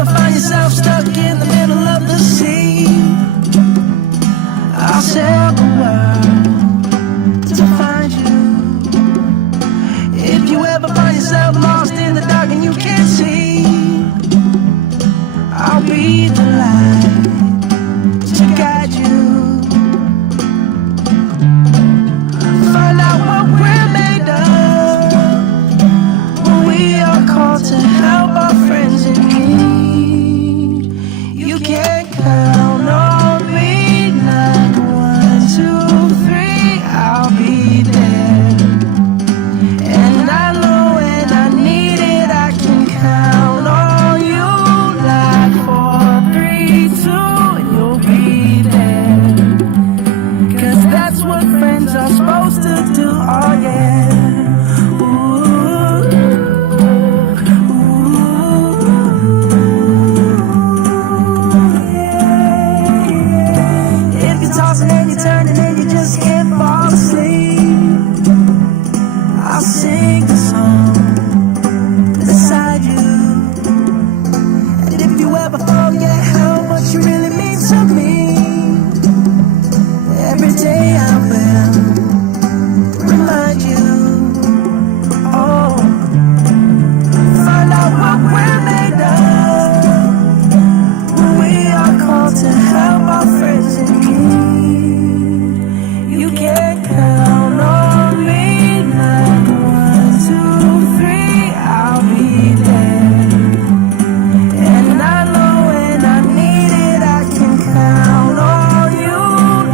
ever find yourself stuck in the middle of the sea, I'll sail the world to find you. If you ever find yourself lost in the dark and you can't see, I'll be the light to guide you. Find out what we're made of when we are called to help our friends in need. You can't count on me, not 1, 2, 3, I'll be there. And I know when I need it, I can count on you. Like 4, 3, 2, and you'll be there. 'Cause that's what friends are supposed to do, oh yeah. Tossing and you're turning and you just can't fall asleep, I'll sing the song beside you. And if you ever forget how much you really mean to me, every day I will remind you. Oh, find out what we're made of when we are called to help our friends in need. You can't count on me, not 1, 2, 3, I'll be there. And I know when I need it, I can count on you.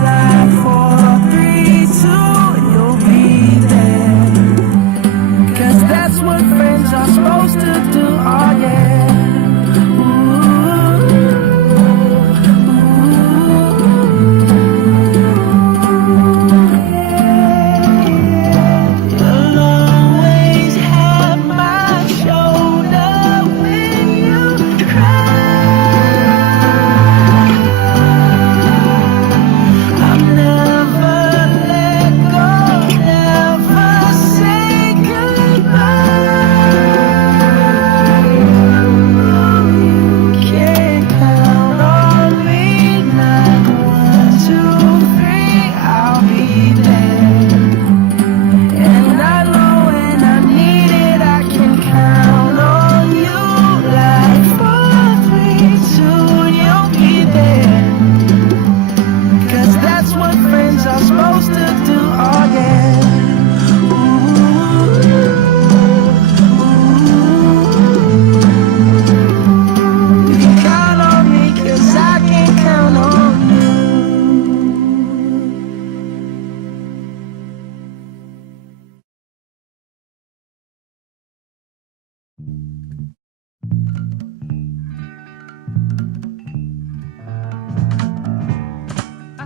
Like 4, 3, 2, and you'll be there. 'Cause that's what friends are supposed to do, oh yeah.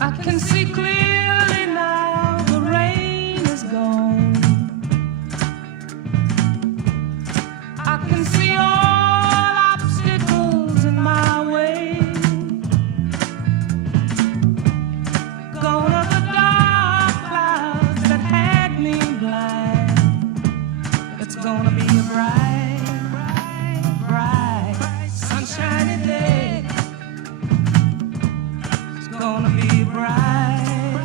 I can see clearly now, the rain is gone. I can see all obstacles in my way. Gone are the dark clouds that had me blind. It's gonna be a bright, bright, sunshiny day. It's gonna be bright.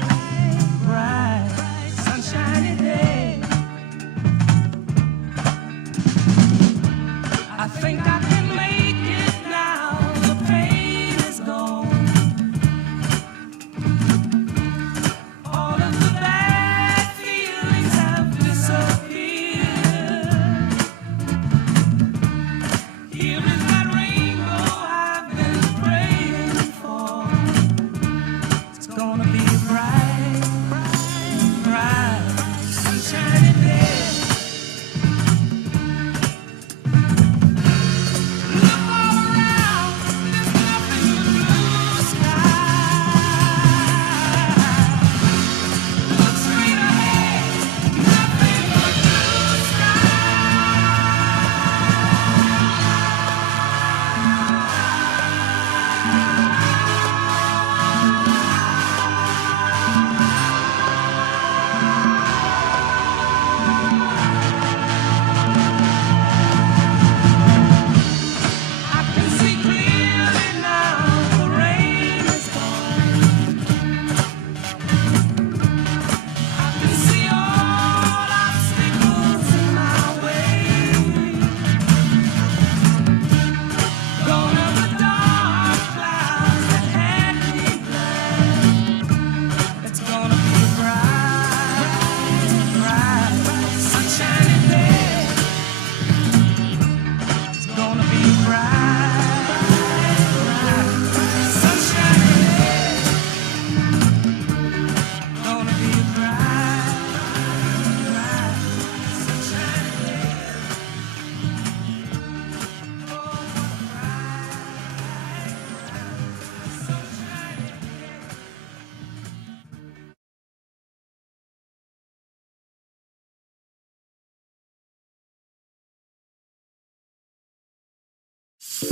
He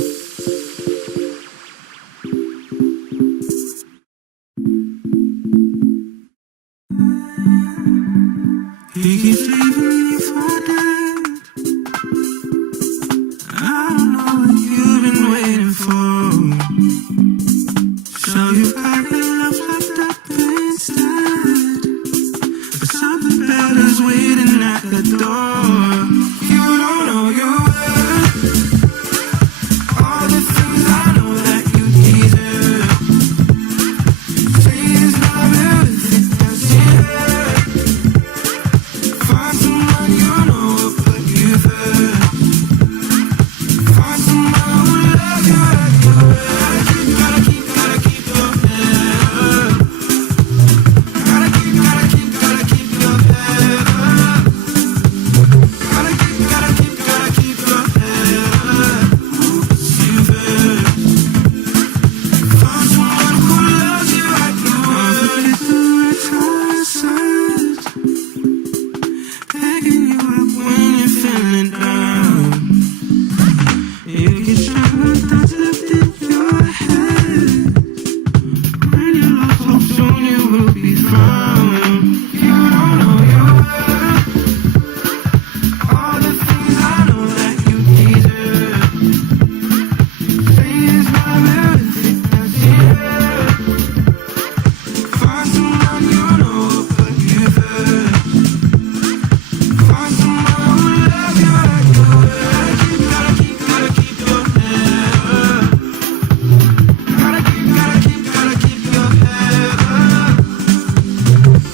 keeps leaving me for dead. I don't know what you've been waiting for. So you've got your love left up instead. But something better's waiting at the door. You don't know your worth. All the things I know that you deserve. Say it's not worth it, does it hurt? Find someone you know will put you first. Find someone who loves you like you were. Gotta keep your head up. Gotta keep your head up. Gotta keep your head up. You first. Find someone who loves you like you were. Forget the words I said. Picking you up when you're feeling down. You get shot with thoughts left in your head. When you lost hope, soon you will be found. You don't know your worth. All the things I know that you deserve. Say it's not worth it, does it hurt? Find someone you know will put you first. Find someone who loves you like you were. Gotta keep your head up. Gotta keep your head up.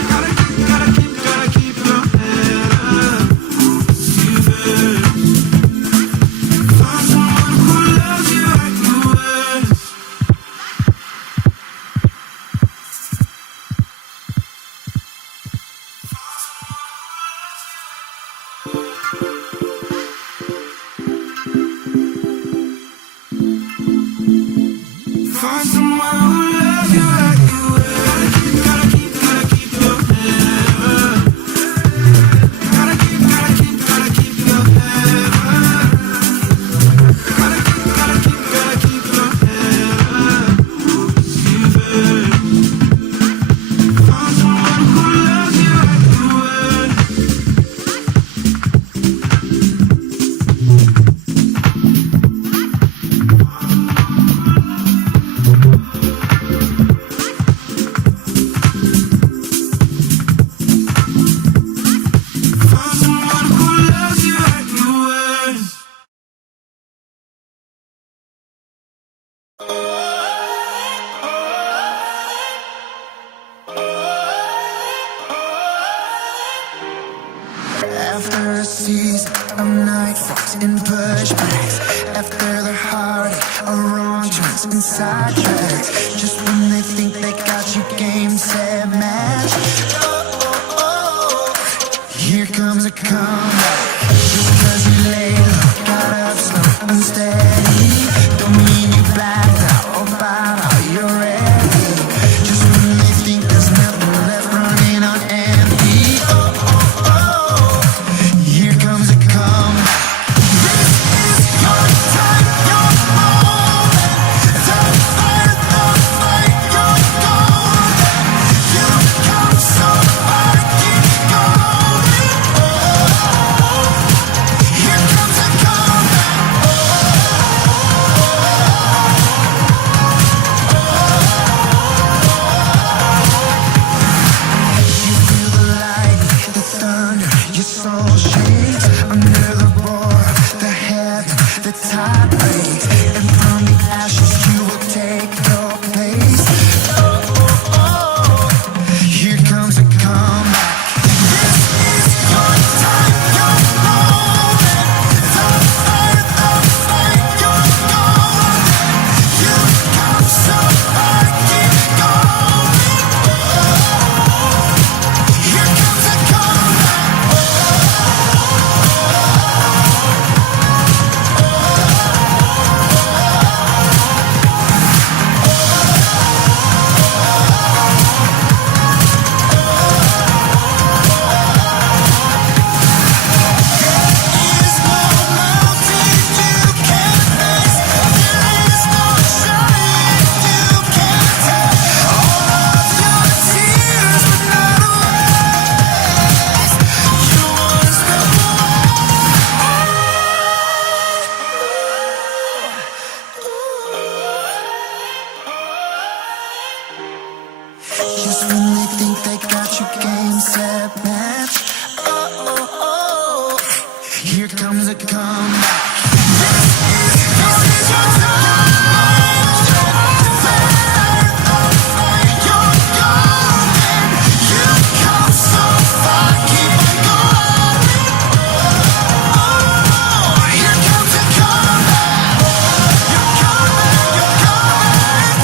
Gotta keep your head up. You first. Find someone who loves you like you were. Find someone who loves you like you were. Gotta keep your head up. Gotta keep your head up. Gotta keep your head up. You first. Find someone who loves you like you were. Find someone who loves you like you were. After a season of night fights and pushbacks, after the heartache of wrong turns and sidetracks, just when they think they got you game, set, match. Here comes a comeback. Just 'cause you lay low, got up slow, unsteady, don't mean you backed out or bowed out, you're ready. Just when they think there's nothing left running on empty. Here comes a comeback. This is your time, your moment. Don't fight the fight, you're golden. You've come so far, keep going. Here comes a comeback. You feel the lightning, the thunder, your soul shakes under the roar, the heaven, the tide breaks, and from the ashes you will take your place. Here comes a comeback. This is your time, your moment. Don't fight the fight, you're golden. You've come so far, keep going. Here comes a comeback. you can't match. Oh, oh, oh, here comes a comeback. This is your time. You're going. You've come so far. Keep on going. Oh, here comes a comeback. You're coming. You're coming.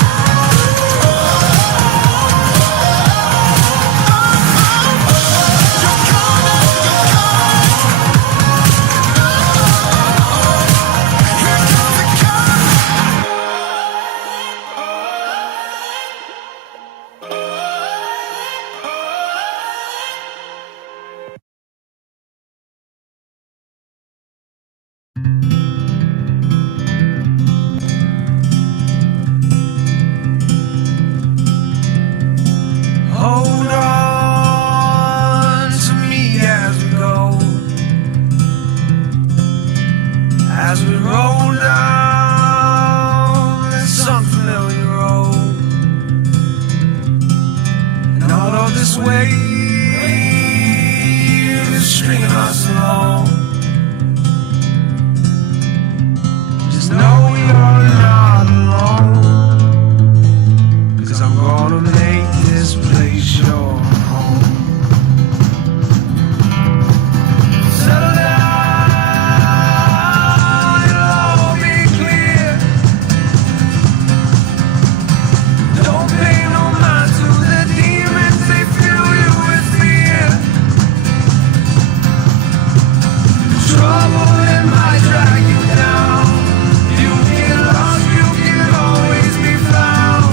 Hold on to me as we go, as we roll down this unfamiliar road, and although this wave is stringing us along, just know we are not alone, 'cause I'm gonna make this place your home. Settle down, it'll all be clear. Don't pay no mind to the demons, they fill you with fear. Trouble that might drag you down. You get lost, you can always be found.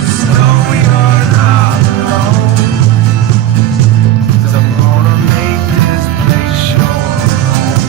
Just know we are not alone, 'cause I'm gonna make this place your home.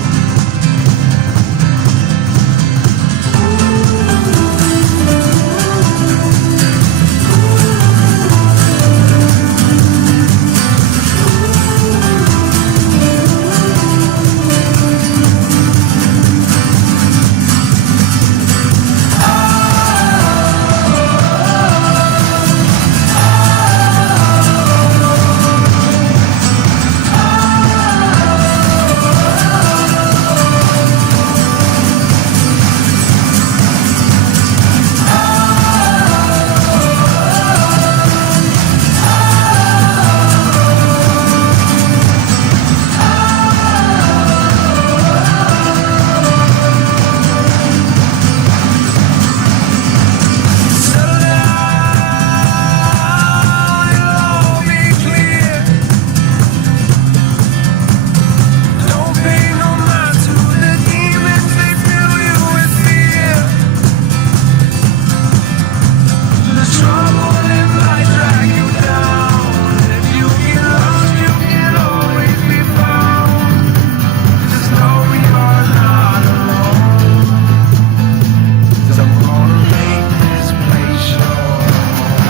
Settle down, it'll all be clear. Don't pay no mind to the demons, they fill you with fear. The trouble that might drag you down. If you get lost, you can always be found. Just know we are not alone, 'cause I'm gonna make this place your home.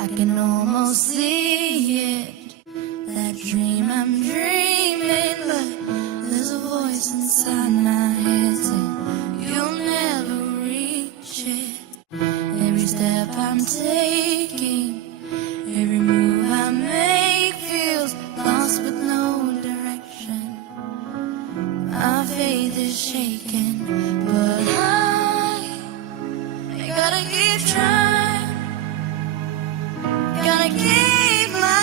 I can almost see it, that dream I'm dreaming, but there's a voice inside my head saying you'll never reach it. Every step I'm taking, every move I make feels lost with no direction. My faith is shaken, but I gotta keep trying. Gonna keep my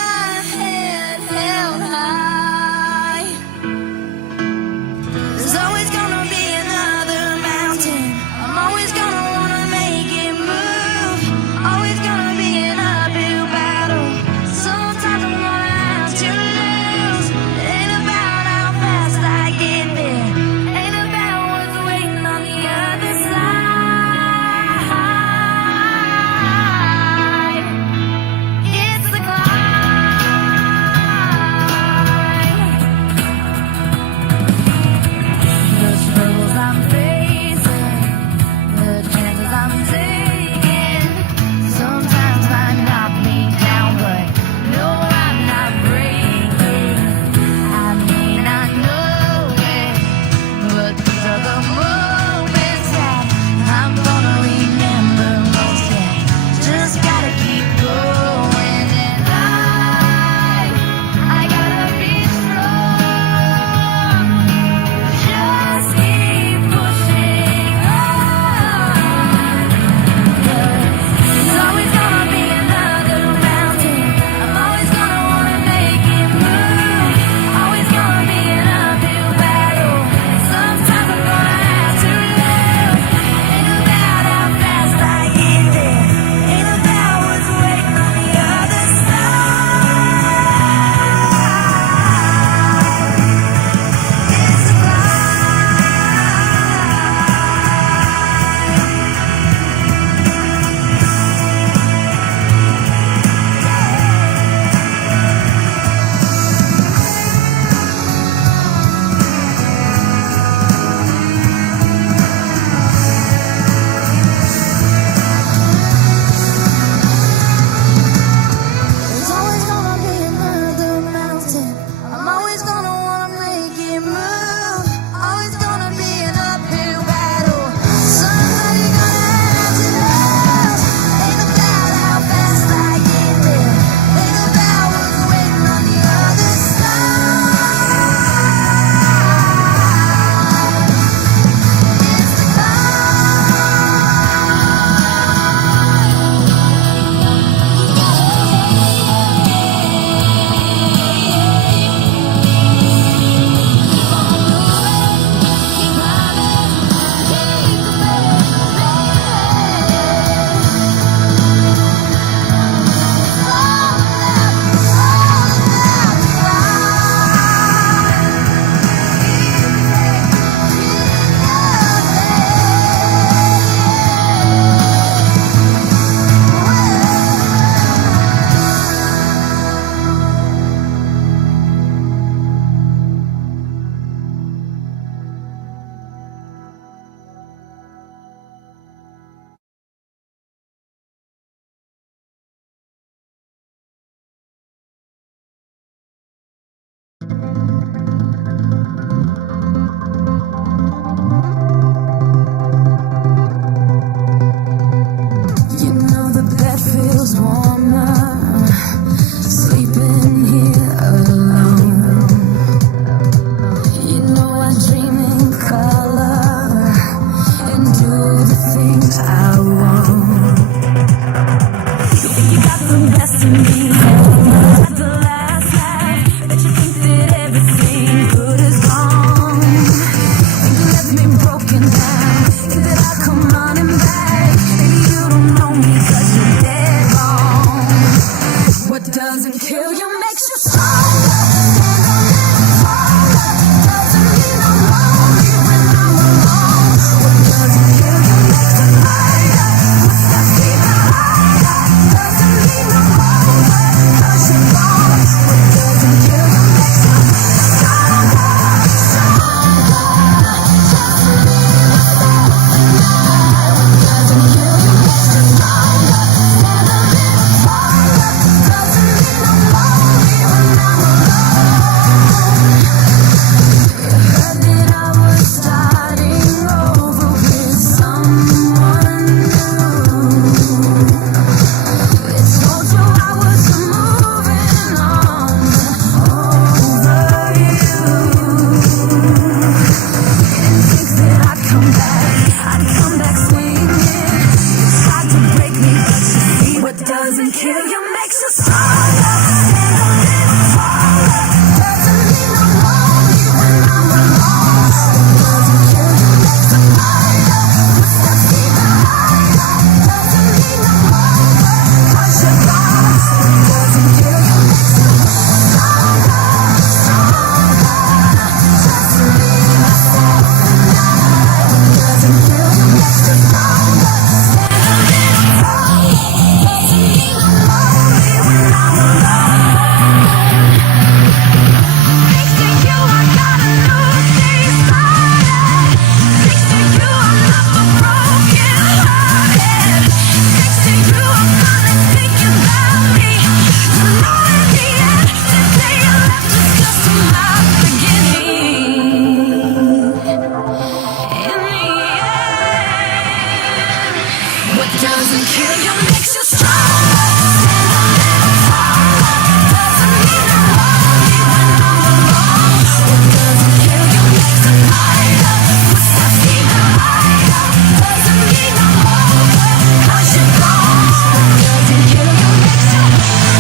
Doesn't kill you, makes you stronger. Stand a little taller. Doesn't mean I'm lonely when I'm alone. What doesn't kill you makes you lighter. Footsteps even lighter. Doesn't mean I'm over, 'cause you're gone. What doesn't kill you makes you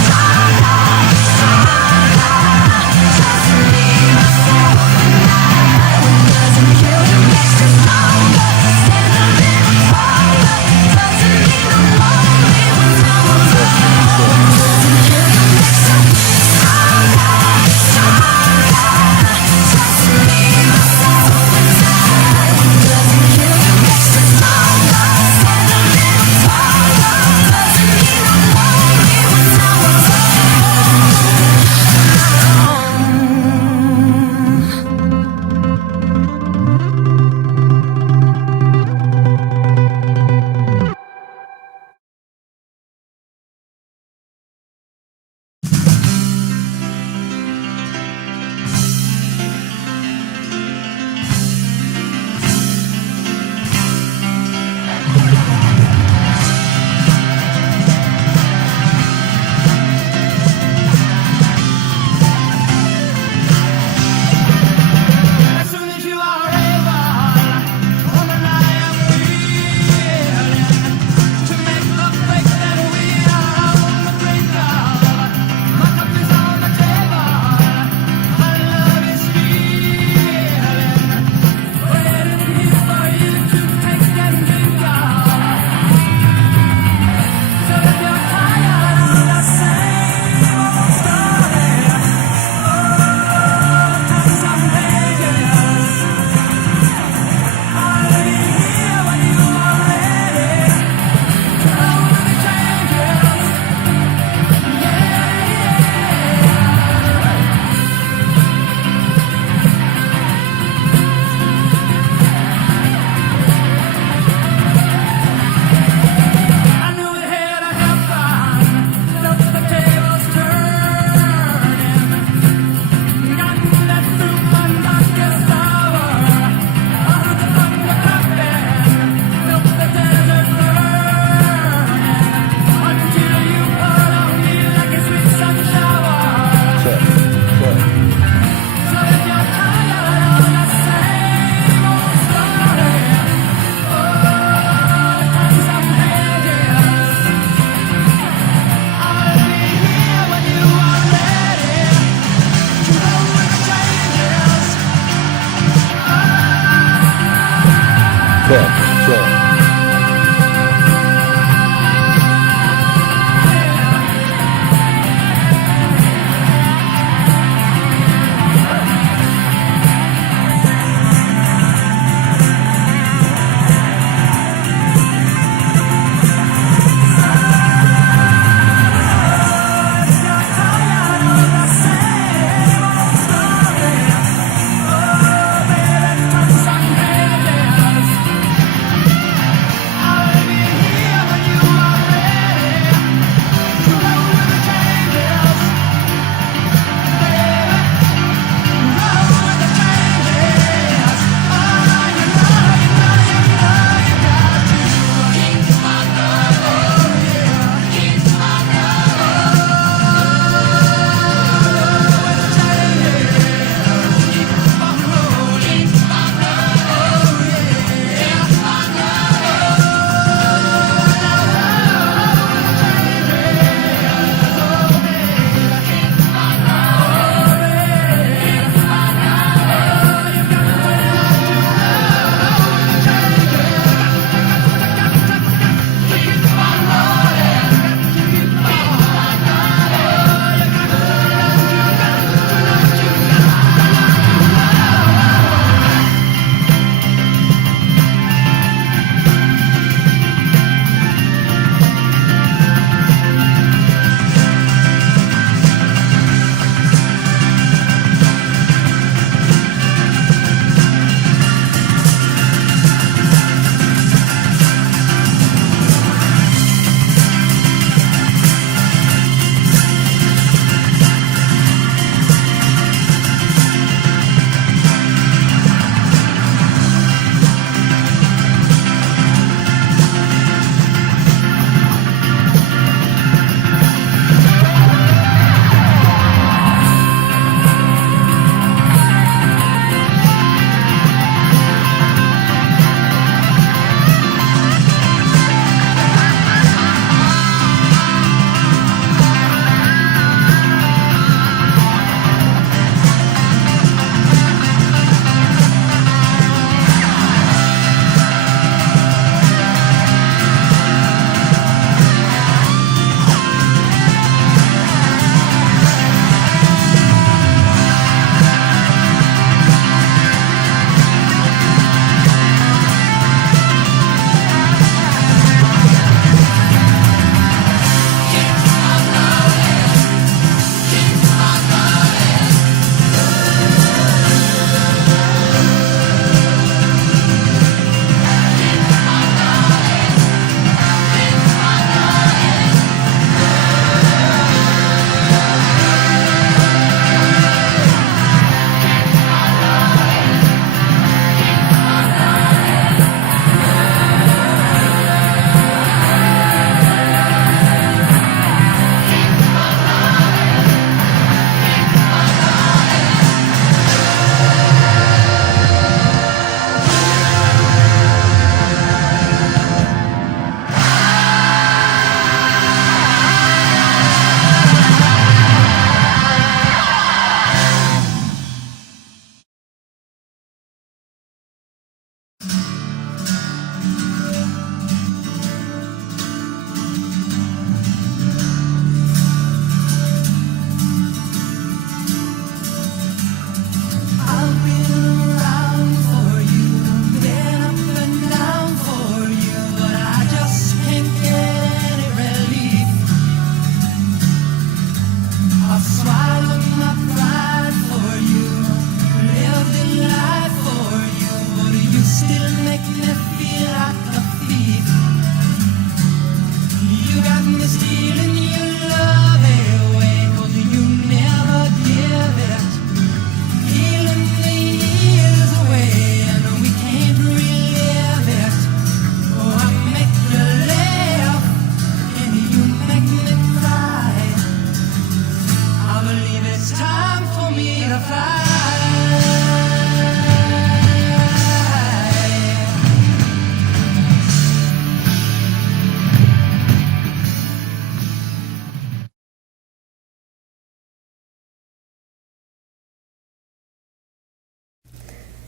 stronger, stronger. Just me, myself, and I. What doesn't kill you makes you stronger. Stand a little taller. Doesn't mean I'm lonely when I'm alone. What doesn't kill you makes you stronger, stronger. Just me, myself, and I. What doesn't kill you makes you stronger. Stand a little taller. Doesn't mean I'm lonely when I'm alone. As soon as you are able, woman, I am willing to make the break that we are on the brink of. My cup is on the table, my love is healing. Waiting here for you to take and drink of. So if you're tired of the same old story, take some pages. I'll be here when you are ready. All the changes, I knew it had a happen. Look, the tables turning. Got that through my darkest hour. All the thunder clapping. Look, the desert burning. Until you pour on me like a sweet sun shower. So if you're tired of the same old story, take some pages. I'll be here when you are ready to go with the changes. Take some pages.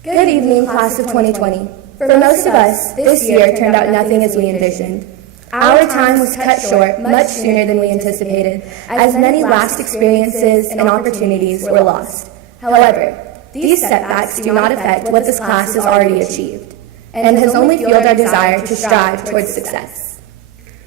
Good evening, class of 2020. For most of us, this year turned out nothing as we envisioned. Our time was cut short much sooner than we anticipated, as many last experiences and opportunities were lost. However, these setbacks do not affect what this class has already achieved, and has only fueled our desire to strive towards success.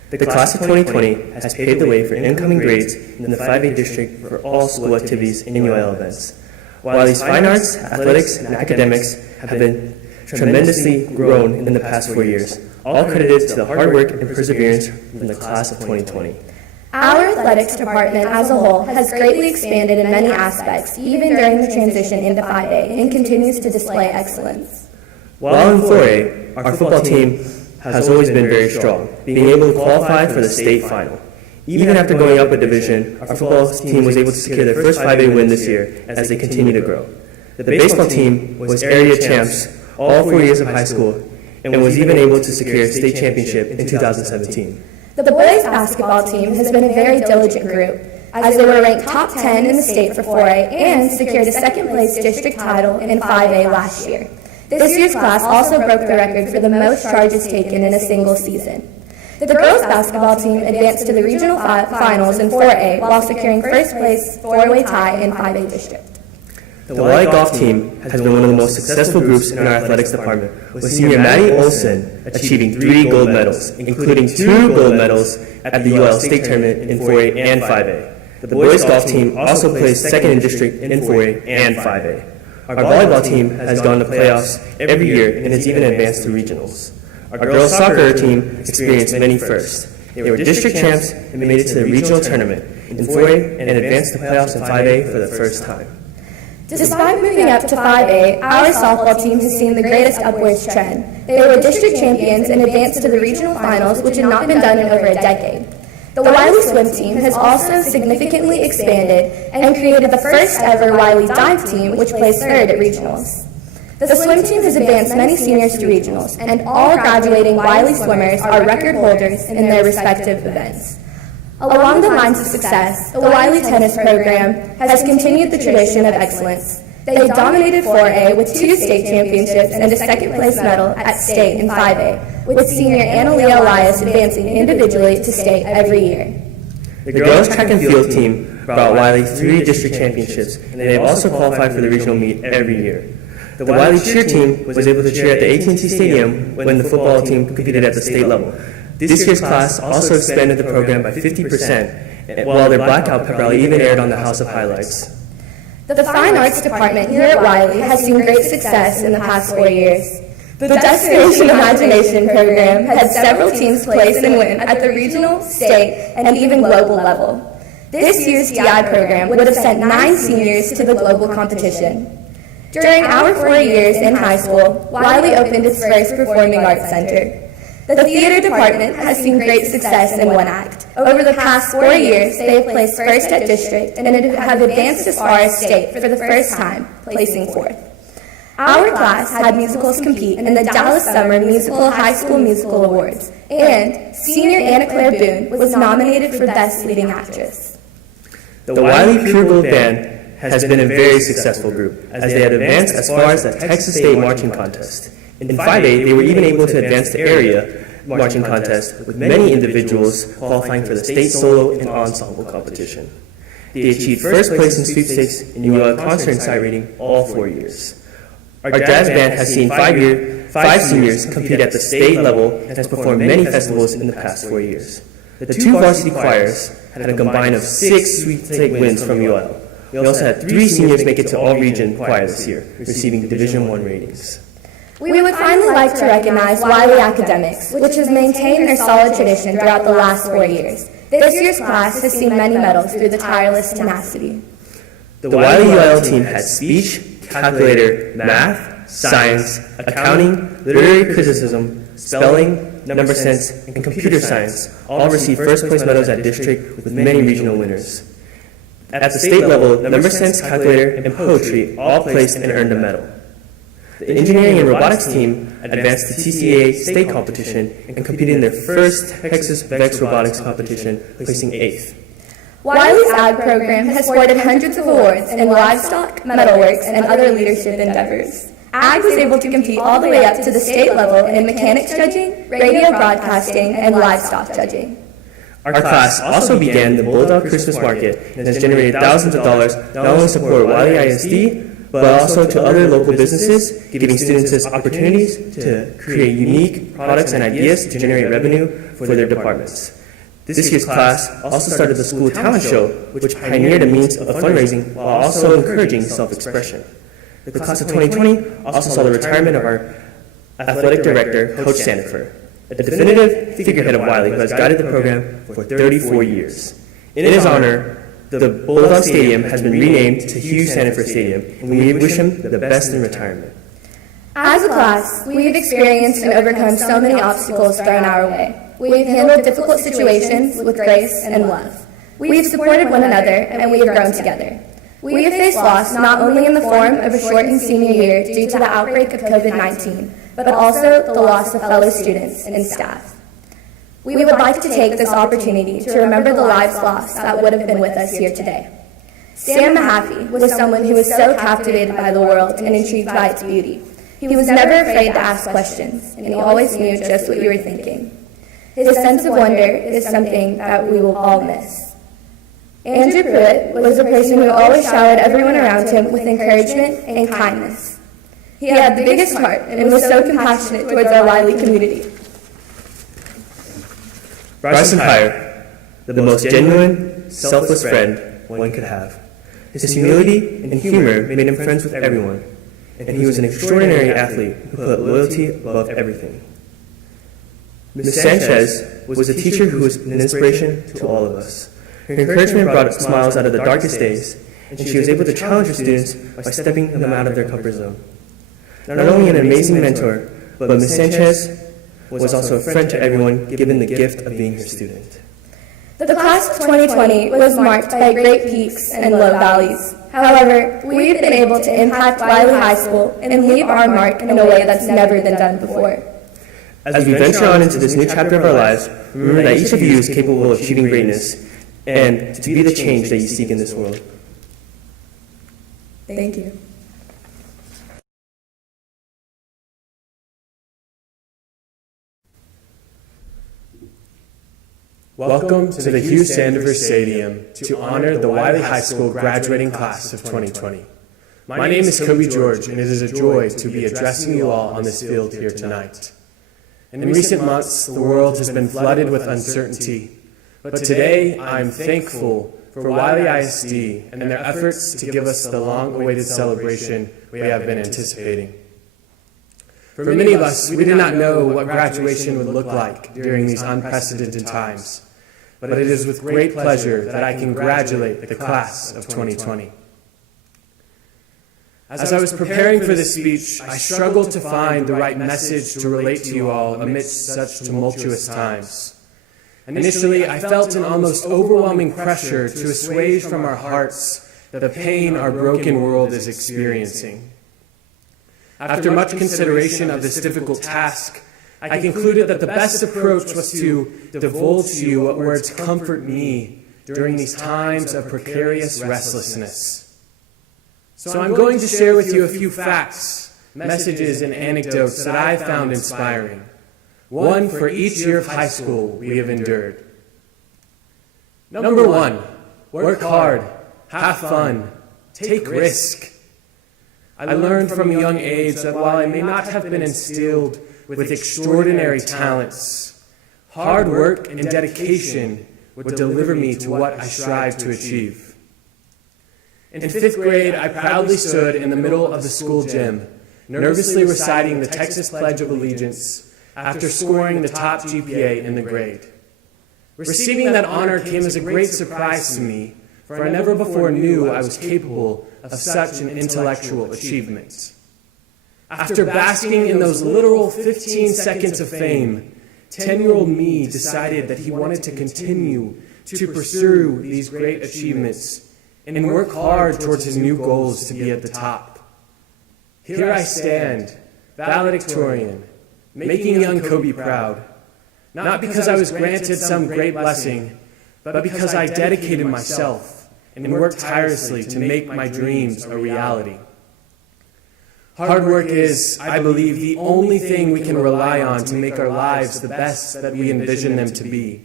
The class of 2020 has paved the way for incoming grades in the 5A district for all school activities and UIL events. While these fine arts, athletics, and academics have been tremendously grown in the past 4 years, all credited to the hard work and perseverance from the class of 2020. Our athletics department as a whole has greatly expanded in many aspects, even during the transition into 5A, and continues to display excellence. While in 4A, our football team has always been very strong, being able to qualify for the state final. Even after going up a division, our football team was able to secure their first 5A win this year as they continue to grow. The baseball team was area champs all 4 years of high school and was even able to secure a state championship in 2017. The boys basketball team has been a very diligent group, as they were ranked top 10 in the state for 4A and secured a second-place district title in 5A last year. This year's class also broke the record for the most charges taken in a single season. The girls basketball team advanced to the regional finals in 4A while securing first-place four-way tie in 5A district. The Wylie golf team has been one of the most successful groups in our athletics department, with senior Maddie Olson achieving 3 gold medals, including 2 gold medals at the UL state tournament in 4A and 5A. The boys golf team also placed second in district in 4A and 5A. Our volleyball team has gone to playoffs every year and has even advanced to regionals. Our girls soccer team experienced many firsts. They were district champs and made it to the regional tournament in 4A and advanced to playoffs in 5A for the first time. Despite moving up to 5A, our softball team has seen the greatest upwards trend. They were district champions and advanced to the regional finals, which had not been done in over a decade. The Wylie swim team has also significantly expanded and created the first ever Wylie dive team, which placed third at regionals. The swim team has advanced many seniors to regionals, and all graduating Wylie swimmers are record holders in their respective events. Along the lines of success, the Wylie tennis program has continued the tradition of excellence. They dominated 4A with 2 state championships and a second-place medal at state in 5A, with senior Annalea Elias advancing individually to state every year. The girls track and field team brought Wylie 3 district championships, and they have also qualified for the regional meet every year. The Wylie cheer team was able to cheer at the AT&T Stadium when the football team competed at the state level. This year's class also expanded the program by 50%, while their blackout pep rally even aired on the House of Highlights. The Fine Arts Department here at Wylie has seen great success in the past 4 years. The Destination Imagination program had several teams place and win at the regional, state, and even global level. This year's DI program would have sent 9 seniors to the global competition. During our 4 years in high school, Wylie opened its first performing arts center. The theater department has seen great success in one act. Over the past 4 years, they have placed first at district and have advanced as far as state for the first time, placing 4th. Our class had musicals compete in the Dallas Summer Musical High School Musical Awards, and senior Anna Claire Boone was nominated for Best Leading Actress. The Wylie Pure Gold Band has been a very successful group, as they had advanced as far as the Texas State Marching Contest. In 5A, they were even able to advance the area marching contest, with many individuals qualifying for the state solo and ensemble competition. They achieved first place in sweepstakes and UL concert and sight rating all 4 years. Our jazz band has seen 5 seniors compete at the state level and has performed many festivals in the past 4 years. The 2 varsity choirs had a combine of 6 sweepstake wins from UL. We also had 3 seniors make it to all-region choir this year, receiving Division I ratings. We would finally like to recognize Wylie Academics, which has maintained their solid tradition throughout the last 4 years. This year's class has seen many medals through the tireless tenacity. The Wylie UL team had speech, calculator, math, science, accounting, literary criticism, spelling, number sense, and computer science all received first place medals at district with many regional winners. At the state level, number sense, calculator, and poetry all placed and earned a medal. The engineering and robotics team advanced to TCAA state competition and competed in their first Texas VEX robotics competition, placing 8th. Wylie's ag program has awarded hundreds of awards in livestock, metalworks, and other leadership endeavors. Ag was able to compete all the way up to the state level in mechanics judging, radio broadcasting, and livestock judging. Our class also began the Bulldog Christmas Market and has generated thousands of dollars not only to support Wylie ISD, but also to other local businesses, giving students opportunities to create unique products and ideas to generate revenue for their departments. This year's class also started the school talent show, which pioneered a means of fundraising while also encouraging self-expression. The class of 2020 also saw the retirement of our athletic director, Coach Sandifer, a definitive figurehead of Wylie who has guided the program for 34 years. In his honor, the Bulldog Stadium has been renamed to Hugh Sandifer Stadium, and we wish him the best in retirement. As a class, we've experienced and overcome so many obstacles thrown our way. We've handled difficult situations with grace and love. We've supported one another, and we have grown together. We have faced loss not only in the form of a shortened senior year due to the outbreak of COVID-19, but also the loss of fellow students and staff. We would like to take this opportunity to remember the lives lost that would have been with us here today. Sam Mahaffey was someone who was so captivated by the world and intrigued by its beauty. He was never afraid to ask questions, and he always knew just what you were thinking. His sense of wonder is something that we will all miss. Andrew Pruitt was a person who always showered everyone around him with encouragement and kindness. He had the biggest heart and was so compassionate towards our Wylie community. Bryson Heyer, the most genuine, selfless friend one could have. His humility and humor made him friends with everyone, and he was an extraordinary athlete who put loyalty above everything. Ms. Sanchez was a teacher who was an inspiration to all of us. Her encouragement brought smiles out of the darkest days, and she was able to challenge her students by stepping them out of their comfort zone. Not only an amazing mentor, but Ms. Sanchez was also a friend to everyone, given the gift of being her student. The class of 2020 was marked by great peaks and low valleys. However, we've been able to impact Wylie High School and leave our mark in a way that's never been done before. As we venture on into this new chapter of our lives, remember that each of you is capable of achieving greatness and to be the change that you seek in this world. Thank you. Welcome to the Hugh Sandifer Stadium to honor the Wylie High School graduating class of 2020. My name is Kobe George, and it is a joy to be addressing you all on this field here tonight. In recent months, the world has been flooded with uncertainty, but today I'm thankful for Wylie ISD and their efforts to give us the long-awaited celebration we have been anticipating. For many of us, we did not know what graduation would look like during these unprecedented times, but it is with great pleasure that I congratulate the class of 2020. As I was preparing for this speech, I struggled to find the right message to relate to you all amidst such tumultuous times. Initially, I felt an almost overwhelming pressure to assuage from our hearts the pain our broken world is experiencing. After much consideration of this difficult task, I concluded that the best approach was to divulge to you what words comfort me during these times of precarious restlessness. So I'm going to share with you a few facts, messages, and anecdotes that I found inspiring, one for each year of high school we have endured. Number one, work hard, have fun, take risk. I learned from a young age that while I may not have been instilled with extraordinary talents, hard work and dedication would deliver me to what I strive to achieve. In 5th grade, I proudly stood in the middle of the school gym, nervously reciting the Texas Pledge of Allegiance after scoring the top GPA in the grade. Receiving that honor came as a great surprise to me, for I never before knew I was capable of such an intellectual achievement. After basking in those literal 15 seconds of fame, 10-year-old me decided that he wanted to continue to pursue these great achievements and work hard towards his new goals to be at the top. Here I stand, valedictorian, making young Kobe proud, not because I was granted some great blessing, but because I dedicated myself and worked tirelessly to make my dreams a reality. Hard work is, I believe, the only thing we can rely on to make our lives the best that we envision them to be.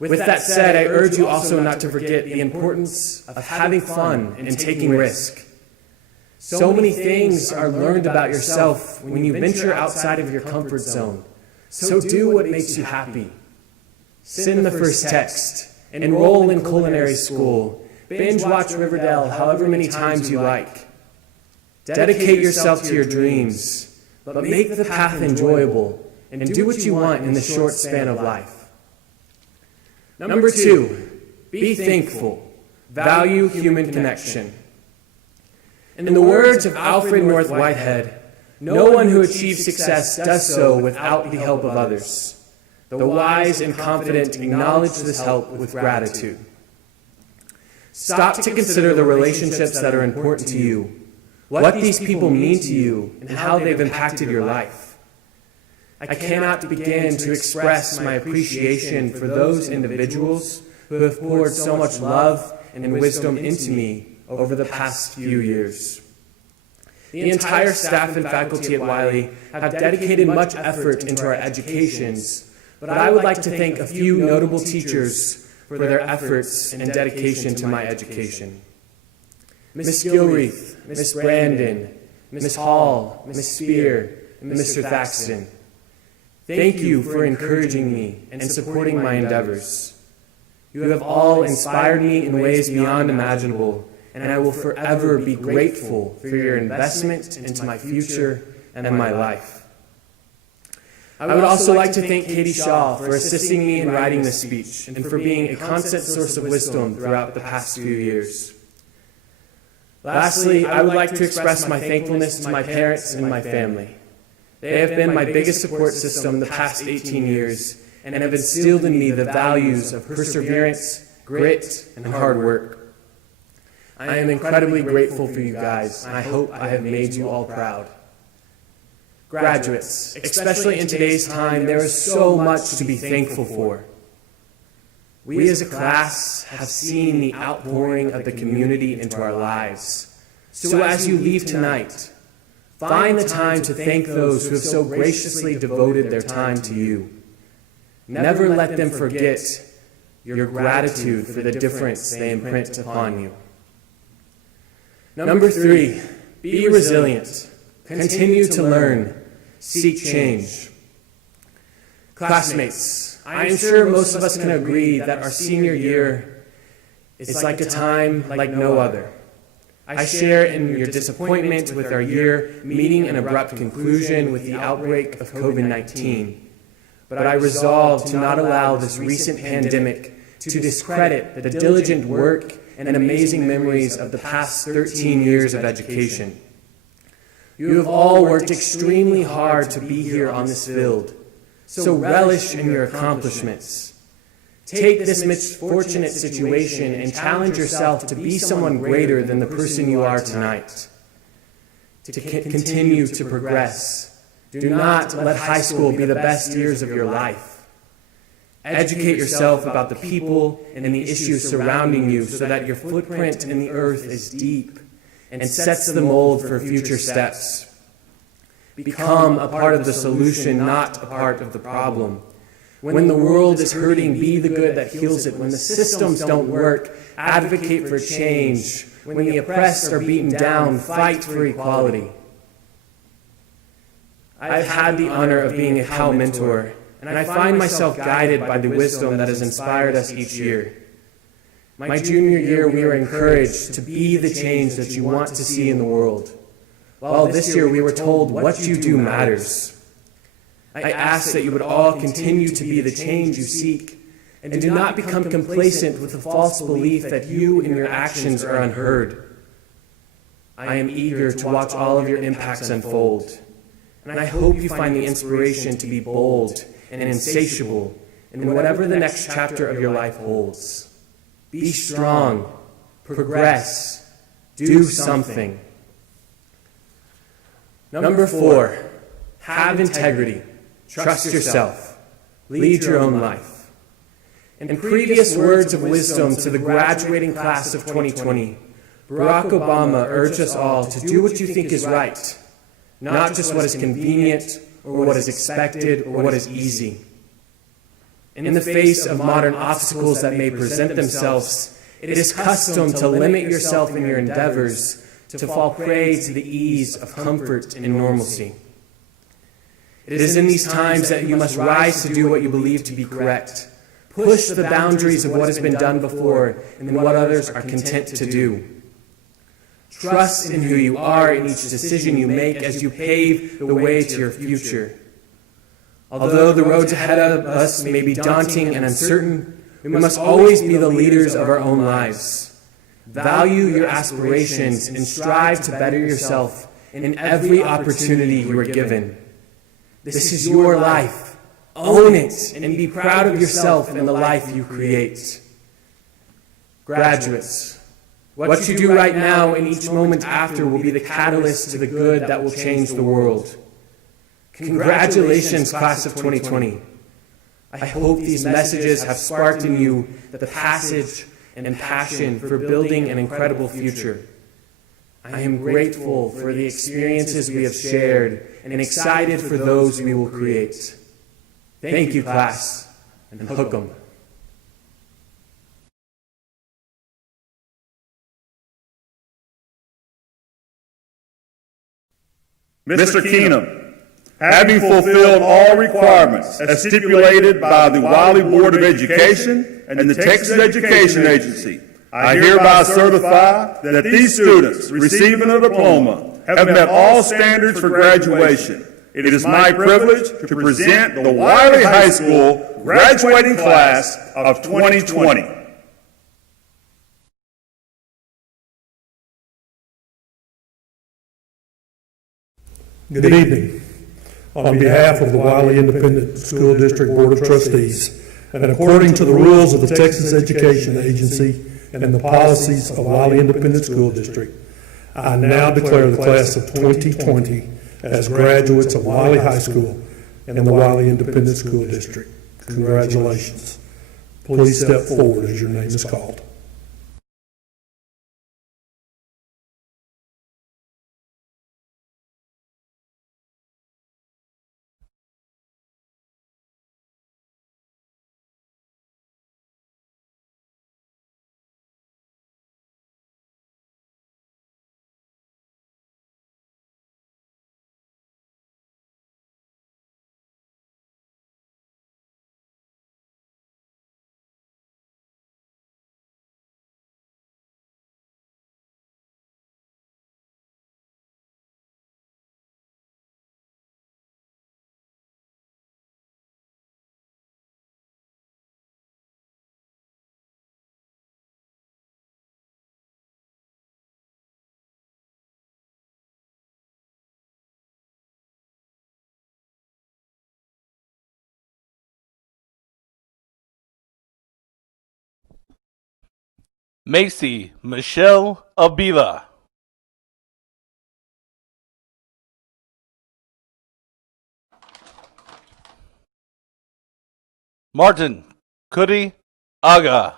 With that said, I urge you also not to forget the importance of having fun and taking risk. So many things are learned about yourself when you venture outside of your comfort zone. So do what makes you happy. Send the first text, enroll in culinary school, binge watch Riverdale however many times you like. Dedicate yourself to your dreams, but make the path enjoyable and do what you want in the short span of life. Number 2, be thankful. Value human connection. In the words of Alfred North Whitehead, no one who achieves success does so without the help of others. The wise and confident acknowledge this help with gratitude. Stop to consider the relationships that are important to you, what these people mean to you, and how they've impacted your life. I cannot begin to express my appreciation for those individuals who have poured so much love and wisdom into me over the past few years. The entire staff and faculty at Wylie have dedicated much effort into our educations, but I would like to thank a few notable teachers for their efforts and dedication to my education. Miss Gilreath, Miss Brandon, Miss Hall, Miss Spear, and Mr. Thaxton. Thank you for encouraging me and supporting my endeavors. You have all inspired me in ways beyond imaginable, and I will forever be grateful for your investment into my future and my life. I would also like to thank Katie Shaw for assisting me in writing this speech and for being a constant source of wisdom throughout the past few years. Lastly, I would like to express my thankfulness to my parents and my family. They have been my biggest support system the past 18 years and have instilled in me the values of perseverance, grit, and hard work. I am incredibly grateful for you guys, and I hope I have made you all proud. Graduates, especially in today's time, there is so much to be thankful for. We as a class have seen the outpouring of the community into our lives. So as you leave tonight, find the time to thank those who have so graciously devoted their time to you. Never let them forget your gratitude for the difference they imprint upon you. Number 3, be resilient. Continue to learn. Seek change. Classmates, I am sure most of us can agree that our senior year is like a time like no other. I share in your disappointment with our year meeting an abrupt conclusion with the outbreak of COVID-19. But I resolve to not allow this recent pandemic to discredit the diligent work and amazing memories of the past 13 years of education. You have all worked extremely hard to be here on this field, so relish in your accomplishments. Take this misfortunate situation and challenge yourself to be someone greater than the person you are tonight. To continue to progress. Do not let high school be the best years of your life. Educate yourself about the people and the issues surrounding you so that your footprint in the earth is deep and sets the mold for future steps. Become a part of the solution, not a part of the problem. When the world is hurting, be the good that heals it. When the systems don't work, advocate for change. When the oppressed are beaten down, fight for equality. I've had the honor of being a Cal mentor, and I find myself guided by the wisdom that has inspired us each year. My junior year, we were encouraged to be the change that you want to see in the world. While this year, we were told what you do matters. I ask that you would all continue to be the change you seek, and do not become complacent with the false belief that you and your actions are unheard. I am eager to watch all of your impacts unfold, and I hope you find the inspiration to be bold and insatiable in whatever the next chapter of your life holds. Be strong, progress, do something. Number 4, have integrity. Trust yourself. Lead your own life. In previous words of wisdom to the graduating class of 2020, Barack Obama urged us all to do what you think is right, not just what is convenient or what is expected or what is easy. In the face of modern obstacles that may present themselves, it is custom to limit yourself in your endeavors, to fall prey to the ease of comfort and normalcy. It is in these times that you must rise to do what you believe to be correct, push the boundaries of what has been done before and what others are content to do. Trust in who you are in each decision you make as you pave the way to your future. Although the roads ahead of us may be daunting and uncertain, we must always be the leaders of our own lives. Value your aspirations and strive to better yourself in every opportunity you are given. This is your life. Own it and be proud of yourself and the life you create. Graduates, what you do right now and each moment after will be the catalyst to the good that will change the world. Congratulations, class of 2020. I hope these messages have sparked in you the passage and passion for building an incredible future. I am grateful for the experiences we have shared and excited for those we will create. Thank you, class, and hook 'em. Mr. Keenum, having fulfilled all requirements as stipulated by the Wylie Board of Education and the Texas Education Agency, I hereby certify that these students receiving a diploma have met all standards for graduation. It is my privilege to present the Wylie High School graduating class of 2020. Good evening. On behalf of the Wylie Independent School District Board of Trustees, and according to the rules of the Texas Education Agency and the policies of Wylie Independent School District, I now declare the class of 2020 as graduates of Wylie High School and the Wylie Independent School District. Congratulations. Please step forward as your name is called. Macy Michelle Abila. Martin Kudi Aga.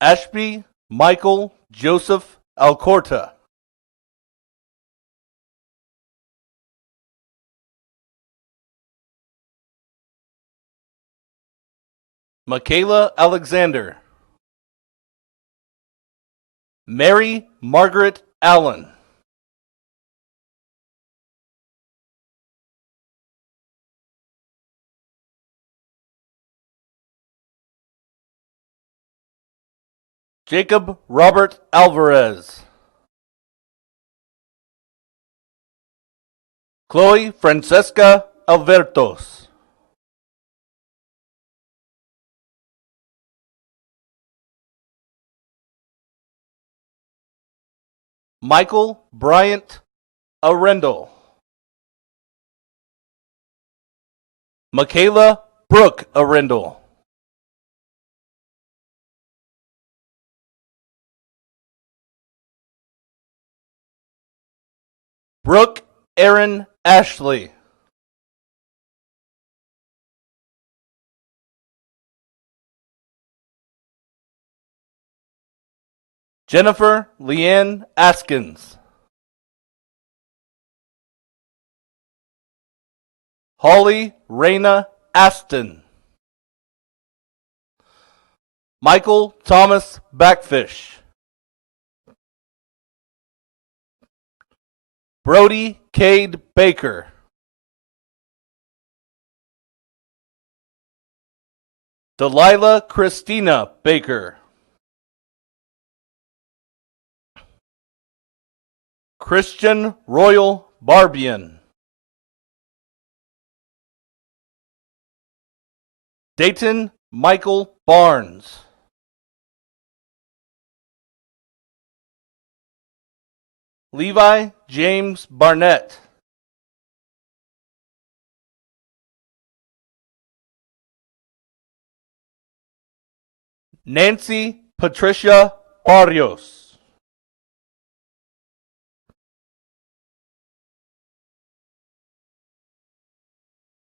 Ashby Michael Joseph Alcorta. Michaela Alexander. Mary Margaret Allen. Jacob Robert Alvarez. Chloe Francesca Albertos. Michael Bryant Arendel. Michaela Brooke Arendel. Brooke Aaron Ashley. Jennifer Leanne Askins, Holly Raina Aston, Michael Thomas Backfish, Brody Cade Baker, Delilah Christina Baker, Christian Royal Barbian, Dayton Michael Barnes, Levi James Barnett, Nancy Patricia Barrios,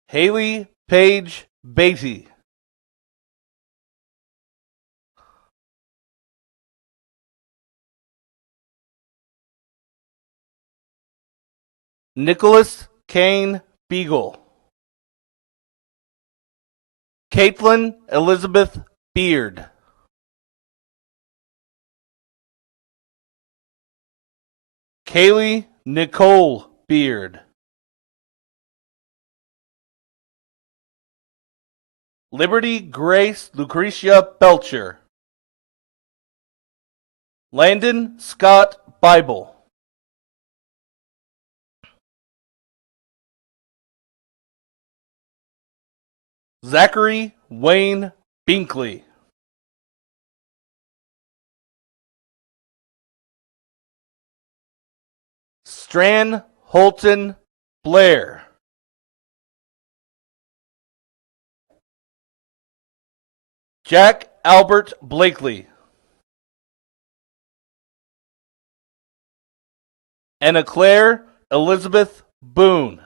Haley Paige Beatty, Nicholas Kane Beagle, Caitlin Elizabeth Beard, Kaylee Nicole Beard, Liberty Grace Lucretia Belcher, Landon Scott Bible, Zachary Wayne Binkley, Stran Holton Blair, Jack Albert Blakely, Anna Claire Elizabeth Boone,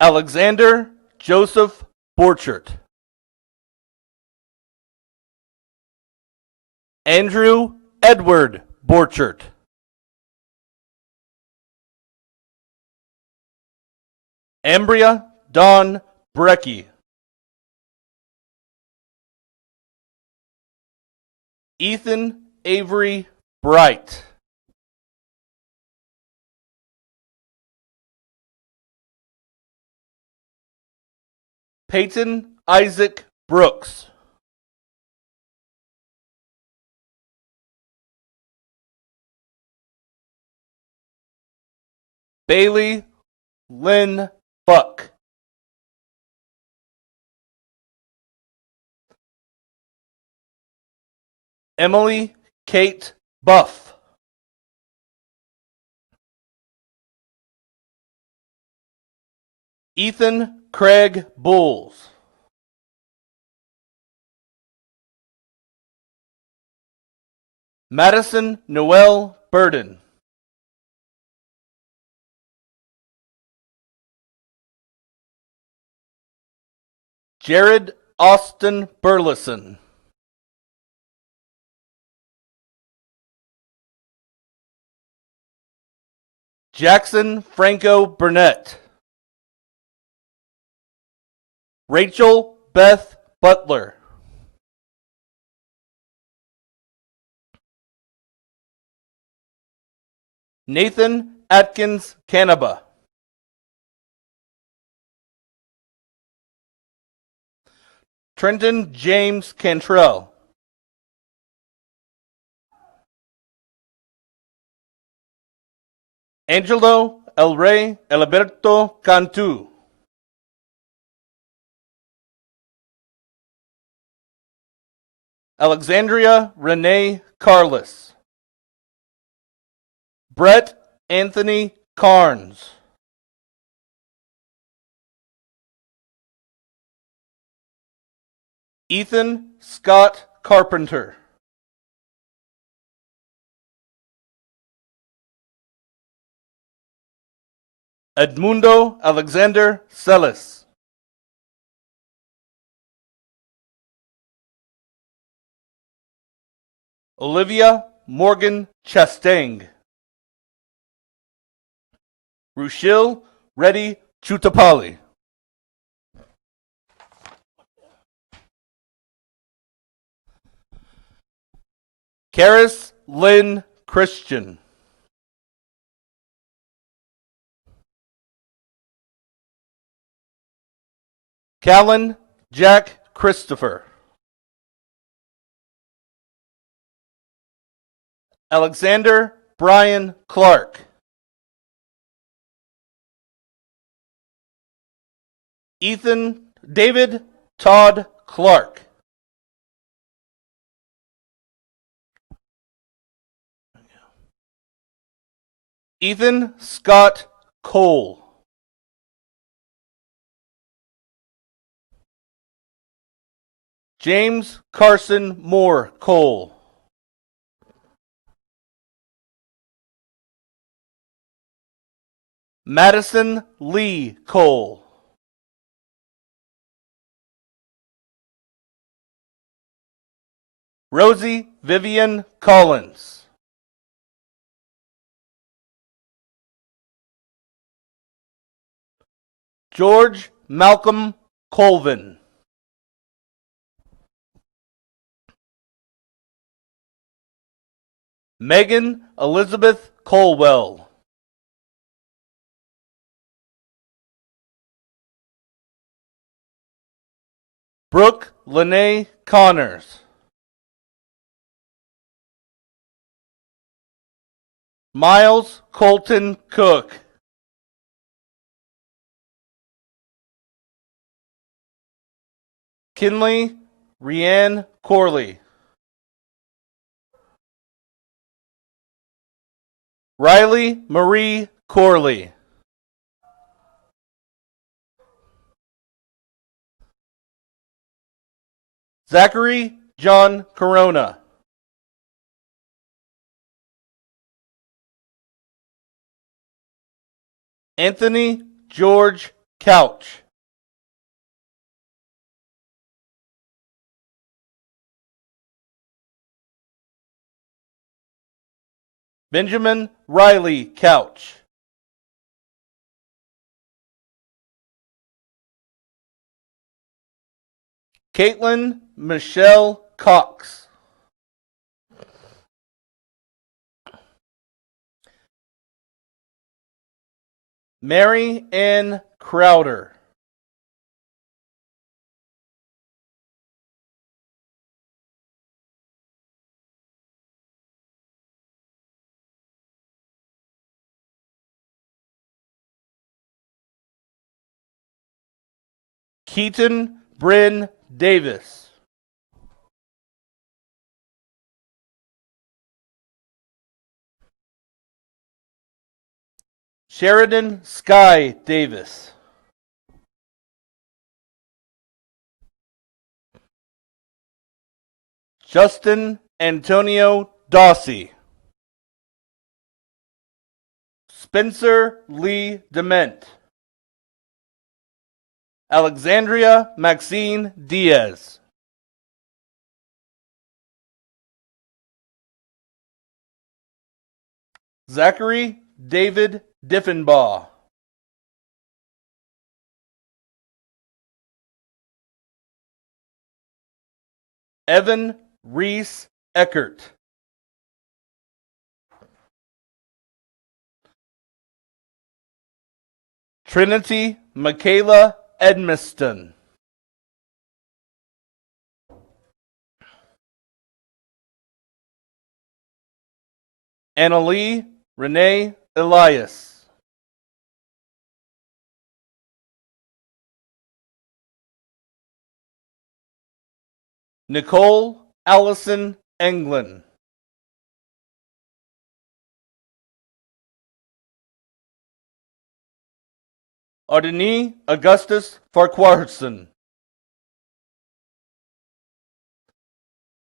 Alexander Joseph Borchert, Andrew Edward Borchert, Ambria Dawn Brecky, Ethan Avery Bright, Peyton Isaac Brooks, Bailey Lynn Buck, Emily Kate Buff, Ethan Craig Bulls, Madison Noel Burden, Jared Austin Burleson, Jackson Franco Burnett, Rachel Beth Butler, Nathan Atkins Canaba, Trenton James Cantrell, Angelo El Rey Alberto Cantu, Alexandria Renee Carlos, Brett Anthony Carnes, Ethan Scott Carpenter, Edmundo Alexander Celis, Olivia Morgan Chastang. Rushil Reddy Chutapali. Karis Lynn Christian. Callan Jack Christopher. Alexander Brian Clark. David Todd Clark. Ethan Scott Cole. James Carson Moore Cole. Madison Lee Cole. Rosie Vivian Collins. George Malcolm Colvin. Megan Elizabeth Colwell. Brooke Lene Connors. Miles Colton Cook. Kinley Rianne Corley. Riley Marie Corley. Zachary John Corona. Anthony George Couch. Benjamin Riley Couch. Caitlin Michelle Cox. Mary Ann Crowder. Keaton Bryn Davis. Sheridan Sky Davis. Justin Antonio Dawsey. Spencer Lee Dement. Alexandria Maxine Diaz. Zachary David Diffenbaugh. Evan Reese Eckert. Trinity Michaela Edmiston. Annalie Renee Elias. Nicole Allison Englund. Ardeni Augustus Farquharson.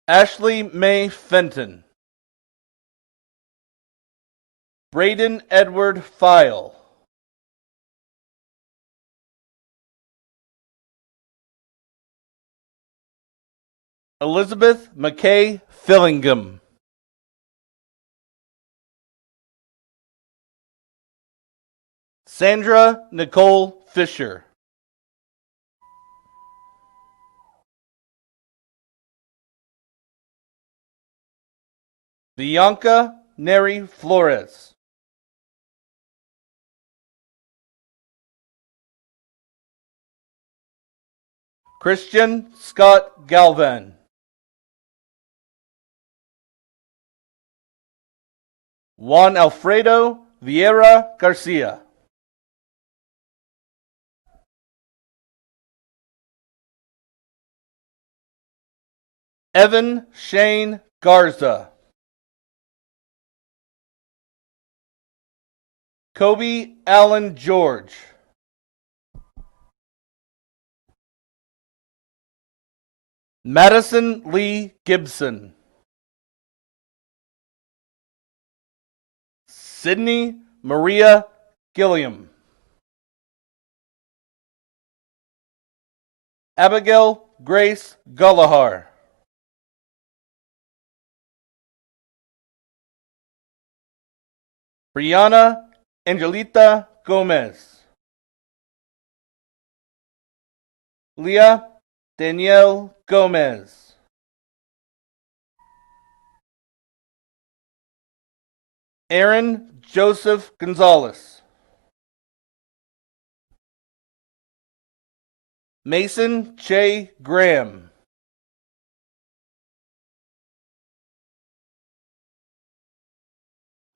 Ashley Mae Fenton. Braden Edward File. Elizabeth McKay Fillingham. Sandra Nicole Fisher. Bianca Neri Flores. Christian Scott Galvan. Juan Alfredo Vieira Garcia. Evan Shane Garza. Kobe Allen George. Madison Lee Gibson. Sydney Maria Gilliam. Abigail Grace Gullahar. Brianna Angelita Gomez. Leah Danielle Gomez. Aaron Joseph Gonzalez. Mason Che Graham.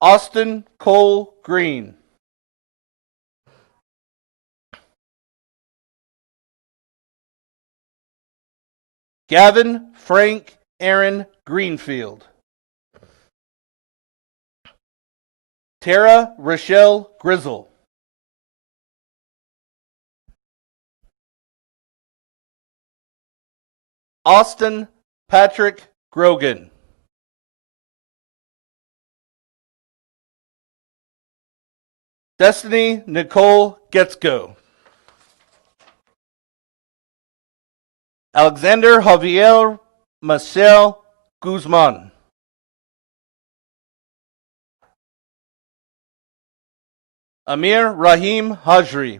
Austin Cole Green. Gavin Frank Aaron Greenfield. Tara Rochelle Grizzle. Austin Patrick Grogan. Destiny Nicole Getzko. Alexander Javier Marcel Guzman. Amir Rahim Hajri.